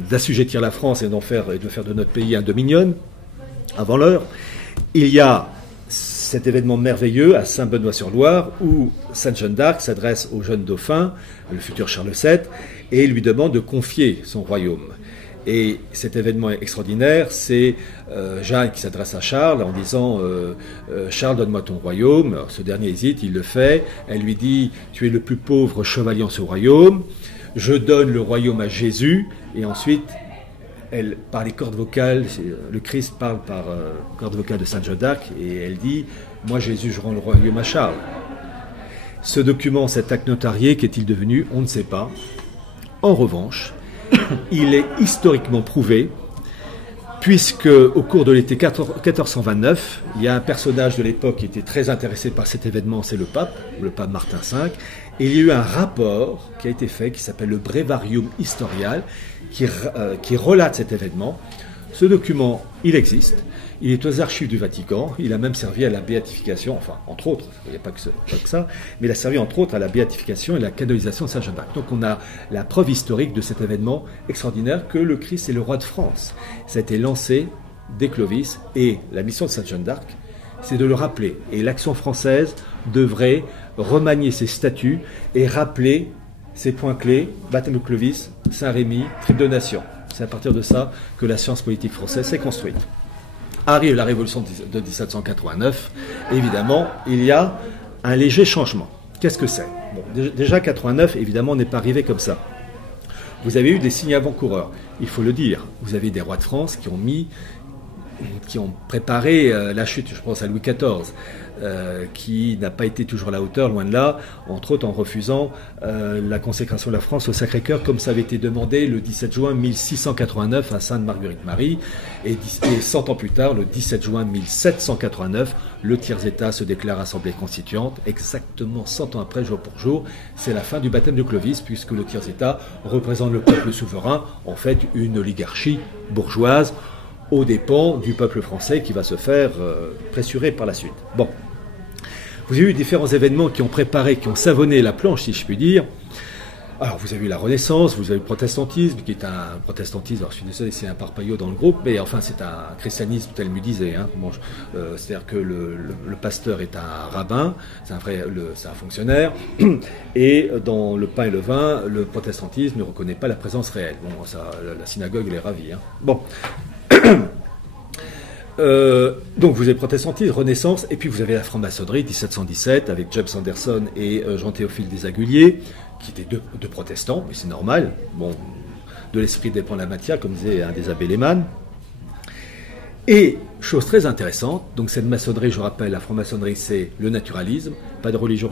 d'assujettir la France et de faire de notre pays un dominion avant l'heure. Il y a cet événement merveilleux à Saint-Benoît-sur-Loire où Sainte Jeanne d'Arc s'adresse au jeune dauphin, le futur Charles VII, et lui demande de confier son royaume. Et cet événement extraordinaire, c'est Jeanne qui s'adresse à Charles en disant Charles, donne-moi ton royaume. Alors, ce dernier hésite, il le fait. Elle lui dit, tu es le plus pauvre chevalier en ce royaume. Je donne le royaume à Jésus. Et ensuite, elle, par les cordes vocales, le Christ parle par cordes vocales de Sainte Jeanne d'Arc, et elle dit, moi Jésus, je rends le royaume à Charles. Ce document, cet acte notarié, qu'est-il devenu? On ne sait pas. En revanche, il est historiquement prouvé, puisque au cours de l'été 1429, il y a un personnage de l'époque qui était très intéressé par cet événement, c'est le pape Martin V, et il y a eu un rapport qui a été fait, qui s'appelle le Breviarium Historial, qui relate cet événement. Ce document, il existe, il est aux archives du Vatican, il a même servi à la béatification, enfin, entre autres, il n'y a pas que ça, mais il a servi entre autres à la béatification et la canonisation de Sainte Jeanne d'Arc. Donc on a la preuve historique de cet événement extraordinaire que le Christ est le roi de France. Ça a été lancé dès Clovis, et la mission de Sainte Jeanne d'Arc, c'est de le rappeler. Et l'action française devrait remanier ses statuts et rappeler ces points clés, baptême de Clovis, Saint-Rémy, triple de nation. C'est à partir de ça que la science politique française s'est construite. Arrive la Révolution de 1789, évidemment, il y a un léger changement. Qu'est-ce que c'est? Bon, déjà 89, évidemment, n'est pas arrivé comme ça. Vous avez eu des signes avant-coureurs, il faut le dire. Vous avez des rois de France qui ont préparé la chute, je pense à Louis XIV, qui n'a pas été toujours à la hauteur, loin de là, entre autres en refusant la consécration de la France au Sacré-Cœur, comme ça avait été demandé le 17 juin 1689 à Sainte-Marguerite-Marie, et 100 ans plus tard, le 17 juin 1789, le tiers-état se déclare assemblée constituante, exactement 100 ans après, jour pour jour. C'est la fin du baptême de Clovis, puisque le tiers-état représente le peuple souverain, en fait une oligarchie bourgeoise, aux dépens du peuple français qui va se faire pressurer par la suite. Bon. Vous avez eu différents événements qui ont préparé, qui ont savonné la planche, si je puis dire. Alors, vous avez eu la Renaissance, vous avez eu le protestantisme, qui est un protestantisme, alors je suis désolé, c'est un parpaillot dans le groupe, mais enfin, c'est un christianisme tel me disait. Hein. Bon, c'est-à-dire que le pasteur est un rabbin, c'est un fonctionnaire, et dans le pain et le vin, le protestantisme ne reconnaît pas la présence réelle. Bon, ça, la synagogue, elle est ravie. Hein. Bon. Donc vous avez protestantisme, Renaissance, et puis vous avez la franc-maçonnerie 1717 avec James Anderson et Jean-Théophile Desaguliers, qui étaient deux protestants, mais c'est normal. Bon, de l'esprit dépend la matière, comme disait un des abbés Lehmann. Et chose très intéressante, donc cette maçonnerie, je rappelle, la franc-maçonnerie, c'est le naturalisme, pas de religion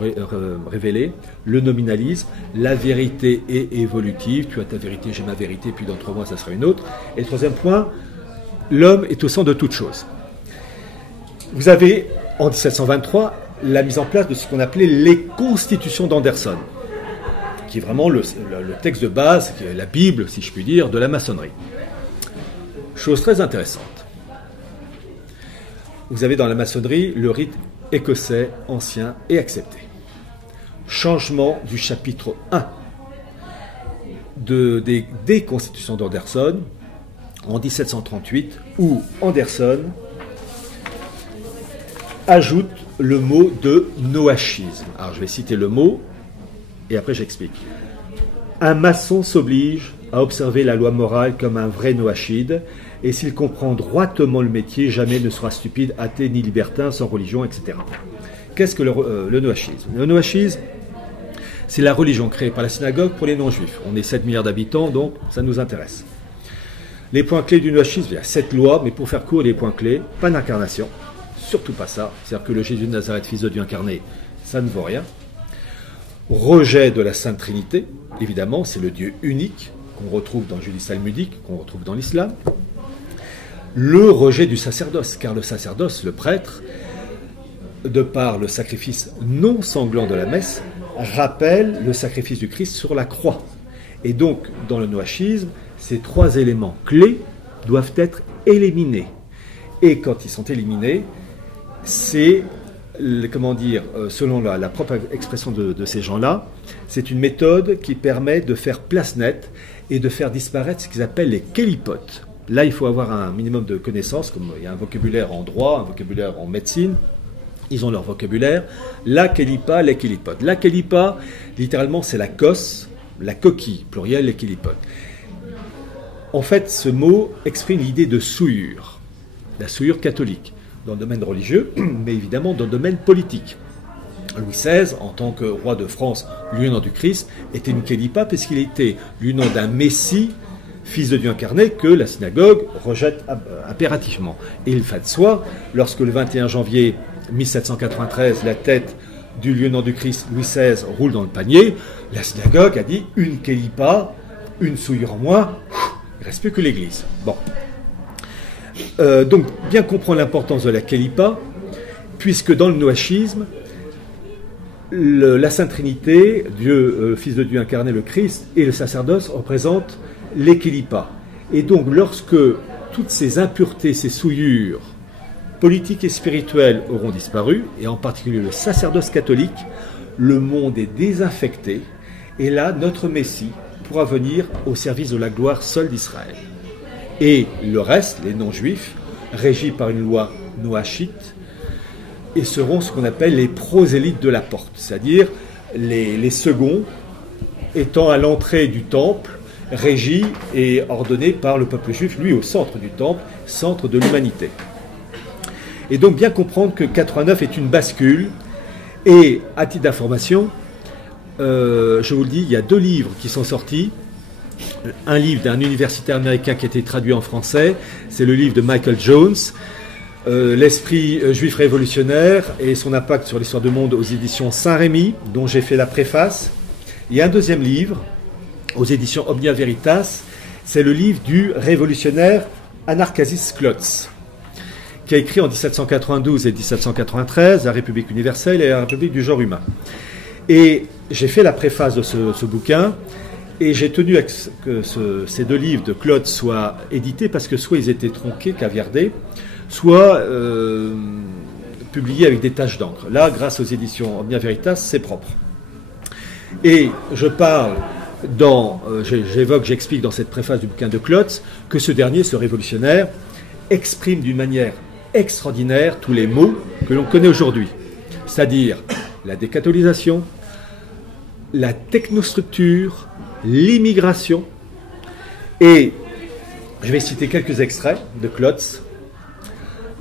révélée, le nominalisme, la vérité est évolutive, tu as ta vérité, j'ai ma vérité, puis dans 3 mois ça sera une autre. Et le troisième point, l'homme est au centre de toute chose. Vous avez, en 1723, la mise en place de ce qu'on appelait les constitutions d'Anderson, qui est vraiment le texte de base, qui est la Bible, si je puis dire, de la maçonnerie. Chose très intéressante. Vous avez dans la maçonnerie le rite écossais, ancien et accepté. Changement du chapitre 1 des constitutions d'Anderson, en 1738, où Anderson ajoute le mot de noachisme. Alors je vais citer le mot, et après j'explique. Un maçon s'oblige à observer la loi morale comme un vrai noachide, et s'il comprend droitement le métier, jamais ne sera stupide, athée ni libertin, sans religion, etc. Qu'est-ce que le noachisme? Le noachisme, c'est la religion créée par la synagogue pour les non-juifs. On est 7 milliards d'habitants, donc ça nous intéresse. Les points clés du noachisme, il y a 7 lois, mais pour faire court, les points clés, pas d'incarnation, surtout pas ça, c'est-à-dire que le Jésus de Nazareth, fils de Dieu incarné, ça ne vaut rien. Rejet de la Sainte Trinité, évidemment, c'est le Dieu unique qu'on retrouve dans le judaïsme talmudique, qu'on retrouve dans l'islam. Le rejet du sacerdoce, car le sacerdoce, le prêtre, de par le sacrifice non sanglant de la messe, rappelle le sacrifice du Christ sur la croix. Et donc, dans le noachisme, ces 3 éléments clés doivent être éliminés. Et quand ils sont éliminés, c'est, selon la propre expression de ces gens-là, c'est une méthode qui permet de faire place nette et de faire disparaître ce qu'ils appellent les kélipotes. Là, il faut avoir un minimum de connaissances, comme il y a un vocabulaire en droit, un vocabulaire en médecine. Ils ont leur vocabulaire. La kélipa, les kélipotes. La kélipa, littéralement, c'est la cosse, la coquille, pluriel, les kélipotes. En fait, ce mot exprime l'idée de souillure, la souillure catholique, dans le domaine religieux, mais évidemment dans le domaine politique. Louis XVI, en tant que roi de France, lieutenant du Christ, était une kélipa parce qu'il était lieutenant d'un Messie, fils de Dieu incarné, que la synagogue rejette impérativement. Et il va de soi, lorsque le 21 janvier 1793, la tête du lieutenant du Christ, Louis XVI, roule dans le panier, la synagogue a dit une kélipa, une souillure en moins, il ne reste plus que l'église. Bon. Donc, bien comprendre l'importance de la kélipa, puisque dans le noachisme, la Sainte Trinité, Dieu, Fils de Dieu incarné, le Christ, et le sacerdoce représentent les kélipas. Et donc, lorsque toutes ces impuretés, ces souillures politiques et spirituelles auront disparu, et en particulier le sacerdoce catholique, le monde est désinfecté, et là, notre Messie pourra venir au service de la gloire seule d'Israël. Et le reste, les non-juifs, régis par une loi noachite, et seront ce qu'on appelle les prosélytes de la porte, c'est-à-dire les seconds étant à l'entrée du temple, régis et ordonnés par le peuple juif, lui au centre du temple, centre de l'humanité. Et donc bien comprendre que 89 est une bascule, Et à titre d'information, je vous le dis, il y a 2 livres qui sont sortis. Un livre d'un universitaire américain qui a été traduit en français, c'est le livre de Michael Jones, L'esprit juif révolutionnaire et son impact sur l'histoire du monde aux éditions Saint-Rémy, dont j'ai fait la préface. Il y a un deuxième livre, aux éditions Omnia Veritas, c'est le livre du révolutionnaire Anarchasis Klotz, qui a écrit en 1792 et 1793 La République universelle et la République du genre humain. Et j'ai fait la préface de ce bouquin, et j'ai tenu à ce que ces 2 livres de Klotz soient édités, parce que soit ils étaient tronqués, caviardés, soit publiés avec des taches d'encre. Là, grâce aux éditions Omnia Veritas, c'est propre. Et je parle j'explique dans cette préface du bouquin de Klotz que ce dernier, ce révolutionnaire, exprime d'une manière extraordinaire tous les mots que l'on connaît aujourd'hui, c'est-à-dire la décatholisation, la technostructure, l'immigration, et je vais citer quelques extraits de Klotz.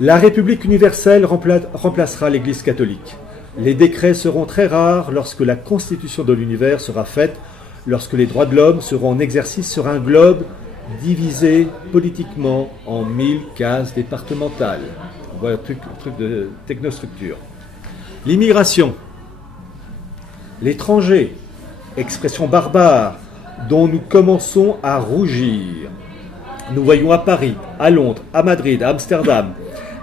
La République universelle remplacera l'Église catholique. Les décrets seront très rares lorsque la constitution de l'univers sera faite, lorsque les droits de l'homme seront en exercice sur un globe divisé politiquement en 1000 cases départementales. Voilà un truc de technostructure. L'immigration, l'étranger, expression barbare dont nous commençons à rougir. Nous voyons à Paris, à Londres, à Madrid, à Amsterdam,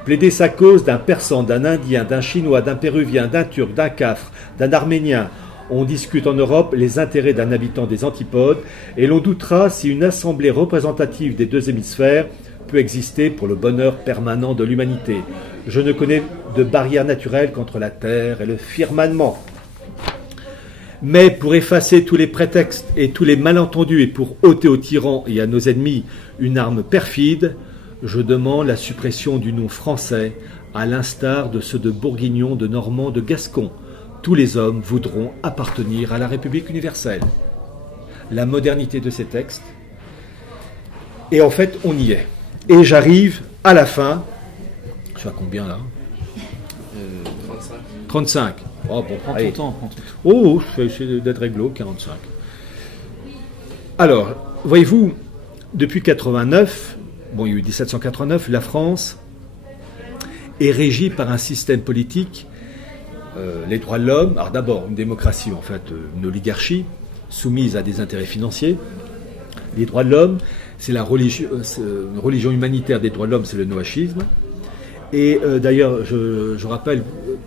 plaider sa cause d'un Persan, d'un Indien, d'un Chinois, d'un Péruvien, d'un Turc, d'un Cafre, d'un Arménien. On discute en Europe les intérêts d'un habitant des antipodes, et l'on doutera si une assemblée représentative des 2 hémisphères peut exister pour le bonheur permanent de l'humanité. Je ne connais de barrière naturelle qu'entre la terre et le firmament. Mais pour effacer tous les prétextes et tous les malentendus, et pour ôter aux tyrans et à nos ennemis une arme perfide, je demande la suppression du nom français, à l'instar de ceux de Bourguignon, de Normand, de Gascon. Tous les hommes voudront appartenir à la République universelle. La modernité de ces textes. Et en fait, on y est. Et j'arrive à la fin. Je suis à combien là 35. Oh bon, Prends allez. ton temps, prends ton temps. Oh, je fais d'être réglo, 45. Alors, voyez-vous, depuis 89, bon, il y a eu 1789, la France est régie par un système politique, les droits de l'homme, alors d'abord une démocratie, en fait, une oligarchie soumise à des intérêts financiers. Les droits de l'homme, c'est une religion humanitaire des droits de l'homme, c'est le noachisme. Et d'ailleurs, je rappelle,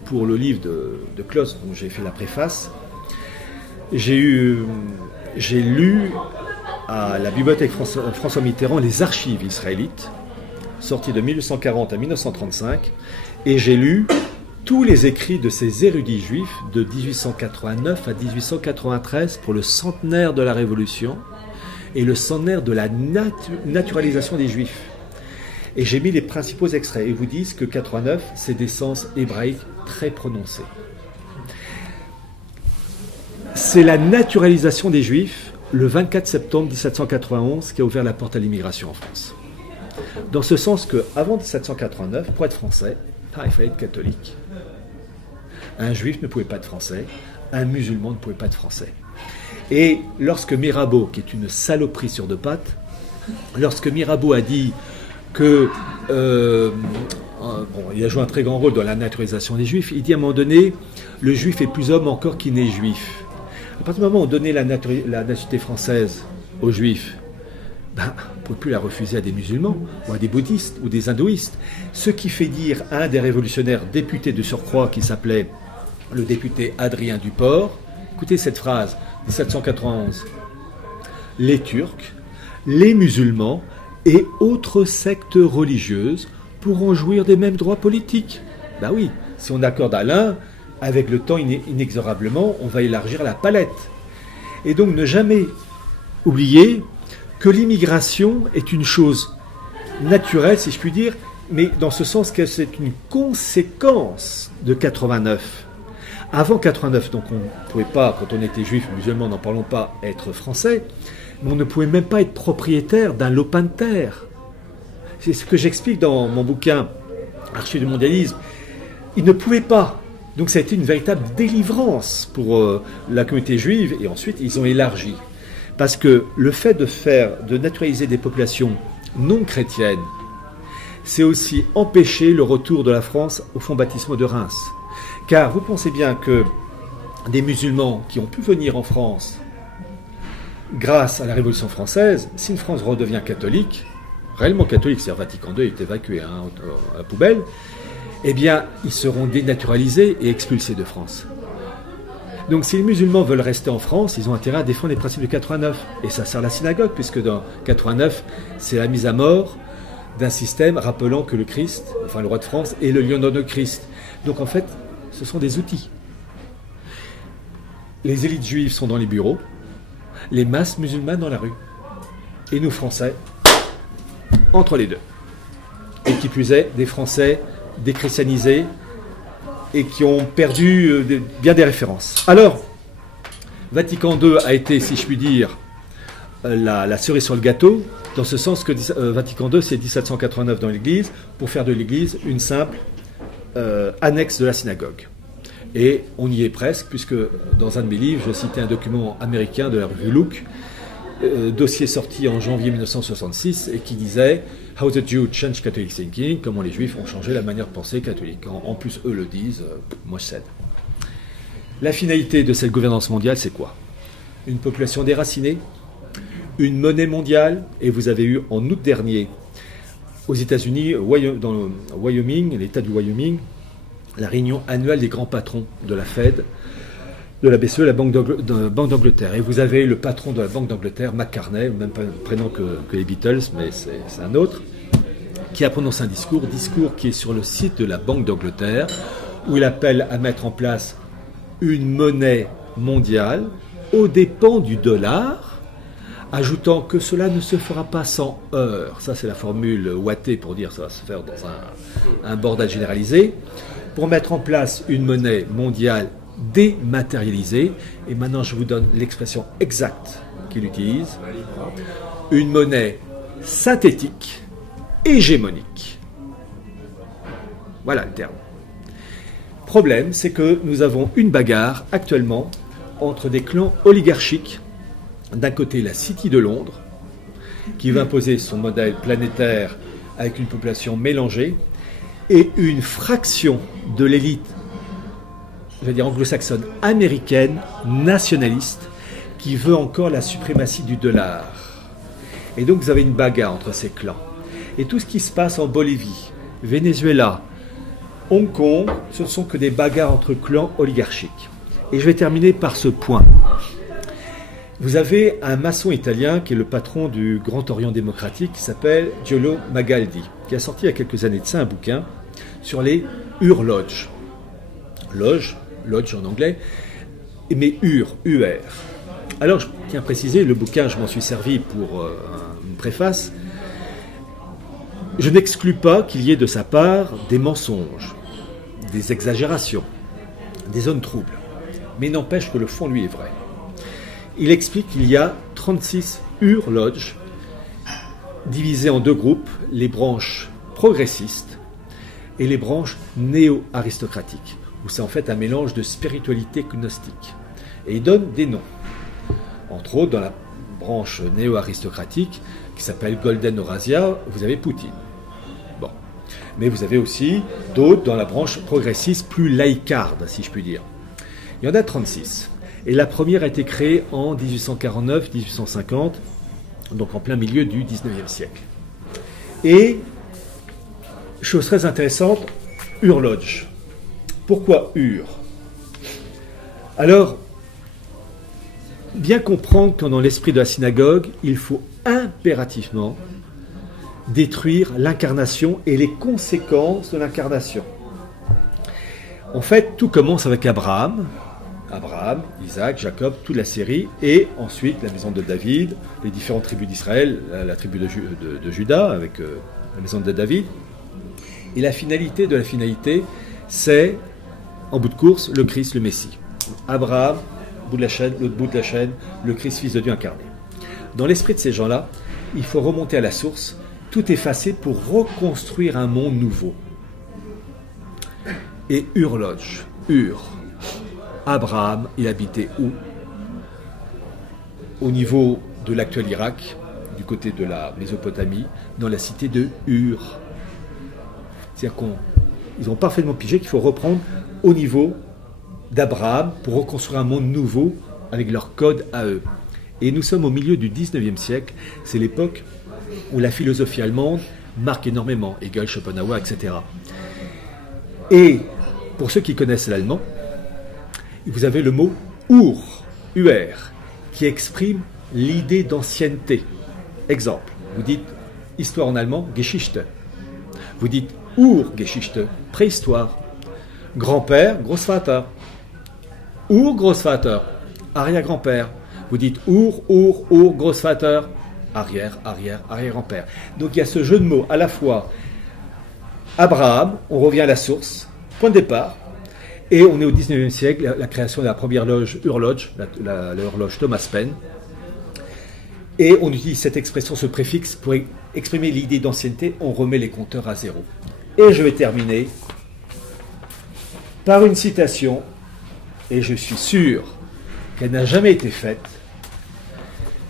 pour le livre de Klotz, dont j'ai fait la préface, j'ai lu à la bibliothèque François Mitterrand les archives israélites, sorties de 1840 à 1935, et j'ai lu tous les écrits de ces érudits juifs de 1889 à 1893 pour le centenaire de la Révolution et le centenaire de la naturalisation des Juifs. Et j'ai mis les principaux extraits et vous disent que 89, c'est des sens hébraïques très prononcés. C'est la naturalisation des Juifs, le 24 septembre 1791, qui a ouvert la porte à l'immigration en France. Dans ce sens qu'avant 1789, pour être français, il fallait être catholique. Un juif ne pouvait pas être français, un musulman ne pouvait pas être français. Et lorsque Mirabeau, qui est une saloperie sur 2 pattes, lorsque Mirabeau a dit que il a joué un très grand rôle dans la naturalisation des Juifs, il dit à un moment donné, le Juif est plus homme encore qu'il n'est Juif. À partir du moment où on donnait la nationalité française aux Juifs, on ne pouvait plus la refuser à des musulmans, ou à des bouddhistes, ou des hindouistes. Ce qui fait dire à un des révolutionnaires députés de surcroît, qui s'appelait le député Adrien Duport, écoutez cette phrase, 1791, les Turcs, les musulmans et autres sectes religieuses pourront jouir des mêmes droits politiques. Ben oui, si on accorde à l'un, avec le temps inexorablement, on va élargir la palette. Et donc ne jamais oublier que l'immigration est une chose naturelle, si je puis dire, mais dans ce sens que c'est une conséquence de 89. Avant 89, donc on ne pouvait pas, quand on était juif, musulman, n'en parlons pas, être français, mais on ne pouvait même pas être propriétaire d'un lopin de terre. C'est ce que j'explique dans mon bouquin Archives du mondialisme. Ils ne pouvaient pas Donc ça a été une véritable délivrance pour la communauté juive, et ensuite ils ont élargi. Parce que le fait de naturaliser des populations non chrétiennes, c'est aussi empêcher le retour de la France aux fonds baptismaux de Reims. Car vous pensez bien que des musulmans qui ont pu venir en France grâce à la Révolution française, si une France redevient catholique, réellement catholique, c'est-à-dire Vatican II est évacué à la poubelle, eh bien, ils seront dénaturalisés et expulsés de France. Donc, si les musulmans veulent rester en France, ils ont intérêt à défendre les principes de 89. Et ça sert la synagogue, puisque dans 89, c'est la mise à mort d'un système rappelant que le Christ, enfin le roi de France, est le lion d'or de Christ. Donc, en fait, ce sont des outils. Les élites juives sont dans les bureaux, les masses musulmanes dans la rue. Et nous, Français, entre les deux. Et qui plus est, des Français déchristianisés et qui ont perdu bien des références. Alors, Vatican II a été, si je puis dire, la cerise sur le gâteau, dans ce sens que Vatican II, c'est 1789 dans l'Église, pour faire de l'Église une simple annexe de la synagogue. Et on y est presque, puisque dans un de mes livres, je citais un document américain de la revue Look, dossier sorti en janvier 1966, et qui disait « How the Jews changed Catholic thinking », comment les Juifs ont changé la manière de penser catholique. En plus, eux le disent, moi je cède. La finalité de cette gouvernance mondiale, c'est quoi? Une population déracinée, une monnaie mondiale, et vous avez eu en août dernier, aux États-Unis, dans le Wyoming, l'État du Wyoming, la réunion annuelle des grands patrons de la Fed, de la BCE, la Banque d'Angleterre. Et vous avez le patron de la Banque d'Angleterre, McCartney, même pas le prénom que les Beatles, mais c'est un autre, qui a prononcé un discours qui est sur le site de la Banque d'Angleterre, où il appelle à mettre en place une monnaie mondiale aux dépens du dollar, ajoutant que cela ne se fera pas sans heurts. Ça, c'est la formule ouatée pour dire que ça va se faire dans un bordel généralisé, pour mettre en place une monnaie mondiale dématérialisée. Et maintenant, je vous donne l'expression exacte qu'il utilise. Une monnaie synthétique, hégémonique. Voilà le terme. Problème, c'est que nous avons une bagarre actuellement entre des clans oligarchiques. D'un côté, la City de Londres, qui va imposer son modèle planétaire avec une population mélangée, et une fraction de l'élite, je vais dire anglo-saxonne, américaine, nationaliste, qui veut encore la suprématie du dollar. Et donc vous avez une bagarre entre ces clans. Et tout ce qui se passe en Bolivie, Venezuela, Hong Kong, ce ne sont que des bagarres entre clans oligarchiques. Et je vais terminer par ce point. Vous avez un maçon italien qui est le patron du Grand Orient démocratique, qui s'appelle Giulio Magaldi, qui a sorti il y a quelques années de ça un bouquin sur les Ur-Lodge. Lodge en anglais, mais UR. Alors, je tiens à préciser, le bouquin, je m'en suis servi pour une préface. Je n'exclus pas qu'il y ait de sa part des mensonges, des exagérations, des zones troubles. Mais n'empêche que le fond, lui, est vrai. Il explique qu'il y a 36 Ur-Lodge, divisés en deux groupes, les branches progressistes et les branches néo-aristocratiques, où c'est en fait un mélange de spiritualité gnostique. Et il donne des noms. Entre autres, dans la branche néo-aristocratique, qui s'appelle Golden Eurasia, vous avez Poutine. Bon. Mais vous avez aussi d'autres dans la branche progressiste, plus laïcarde, si je puis dire. Il y en a 36. Et la première a été créée en 1849-1850, donc en plein milieu du 19e siècle. Et, chose très intéressante, Ur-Lodge. Pourquoi Ur? Alors, bien comprendre que dans l'esprit de la synagogue, il faut impérativement détruire l'incarnation et les conséquences de l'incarnation. En fait, tout commence avec Abraham, Isaac, Jacob, toute la série, et ensuite la maison de David, les différentes tribus d'Israël, la tribu de Juda avec la maison de David. Et la finalité de la finalité, c'est, en bout de course, le Christ, le Messie. Abraham, bout de la chaîne, l'autre bout de la chaîne, le Christ, fils de Dieu incarné. Dans l'esprit de ces gens-là, il faut remonter à la source, tout effacer pour reconstruire un monde nouveau. Et Ur-Lodge, Ur. Abraham, il habitait où? Au niveau de l'actuel Irak, du côté de la Mésopotamie, dans la cité de Ur. C'est-à-dire qu'ils ont parfaitement pigé qu'il faut reprendre au niveau d'Abraham pour reconstruire un monde nouveau avec leur code à eux. Et nous sommes au milieu du 19e siècle, c'est l'époque où la philosophie allemande marque énormément, Hegel, Schopenhauer, etc. Et pour ceux qui connaissent l'allemand, vous avez le mot Ur, UR, qui exprime l'idée d'ancienneté. Exemple, vous dites histoire en allemand, Geschichte. Vous dites Urgeschichte, préhistoire. Grand-père, Großvater. Urgroßvater, arrière-grand-père. Vous dites Großvater, arrière-grand-père. Donc il y a ce jeu de mots à la fois Abraham, on revient à la source, point de départ, et on est au 19e siècle, la création de la première loge Urloge, l'horloge Thomas Paine, et on utilise cette expression, ce préfixe, pour exprimer l'idée d'ancienneté, on remet les compteurs à zéro. Et je vais terminer par une citation, et je suis sûr qu'elle n'a jamais été faite,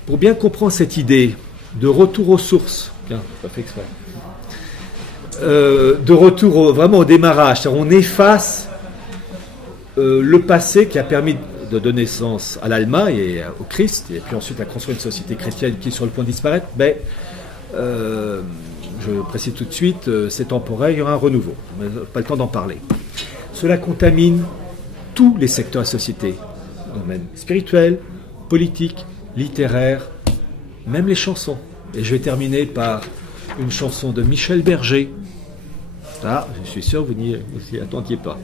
pour bien comprendre cette idée de retour aux sources, tiens, pas fait exprès, de retour vraiment au démarrage, on efface le passé qui a permis de donner naissance à l'Alma et au Christ, et puis ensuite à construire une société chrétienne qui est sur le point de disparaître, mais je précise tout de suite, c'est temporaire, il y aura un renouveau, mais pas le temps d'en parler. Cela contamine tous les secteurs de la société, domaine spirituel, politique, littéraire, même les chansons. Et je vais terminer par une chanson de Michel Berger. Ah, je suis sûr que vous n'y attendiez pas.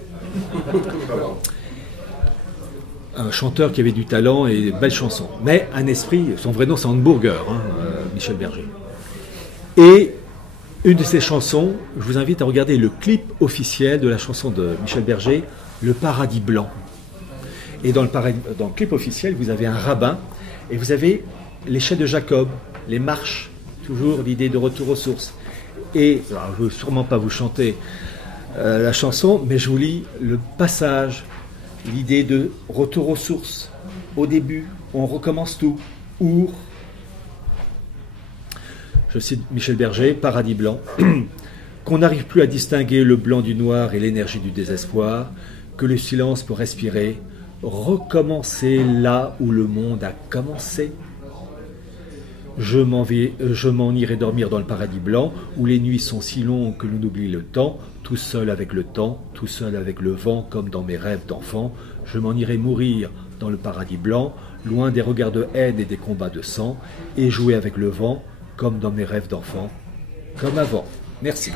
Un chanteur qui avait du talent et de belles chansons. Mais un esprit, son vrai nom c'est Hamburger, Michel Berger. Et une de ses chansons, je vous invite à regarder le clip officiel de la chanson de Michel Berger, Le Paradis Blanc. Et dans le clip officiel, vous avez un rabbin et vous avez les chais de Jacob, les marches, toujours l'idée de retour aux sources. Et, alors, je ne veux sûrement pas vous chanter la chanson, mais je vous lis le passage, l'idée de retour aux sources. Au début, on recommence tout. Ur, je cite Michel Berger, Paradis blanc, qu'on n'arrive plus à distinguer le blanc du noir et l'énergie du désespoir, que le silence peut respirer, recommencer là où le monde a commencé. Je m'en irai dormir dans le paradis blanc, où les nuits sont si longues que l'on oublie le temps, tout seul avec le temps, tout seul avec le vent, comme dans mes rêves d'enfant. Je m'en irai mourir dans le paradis blanc, loin des regards de haine et des combats de sang, et jouer avec le vent, comme dans mes rêves d'enfant, comme avant. Merci.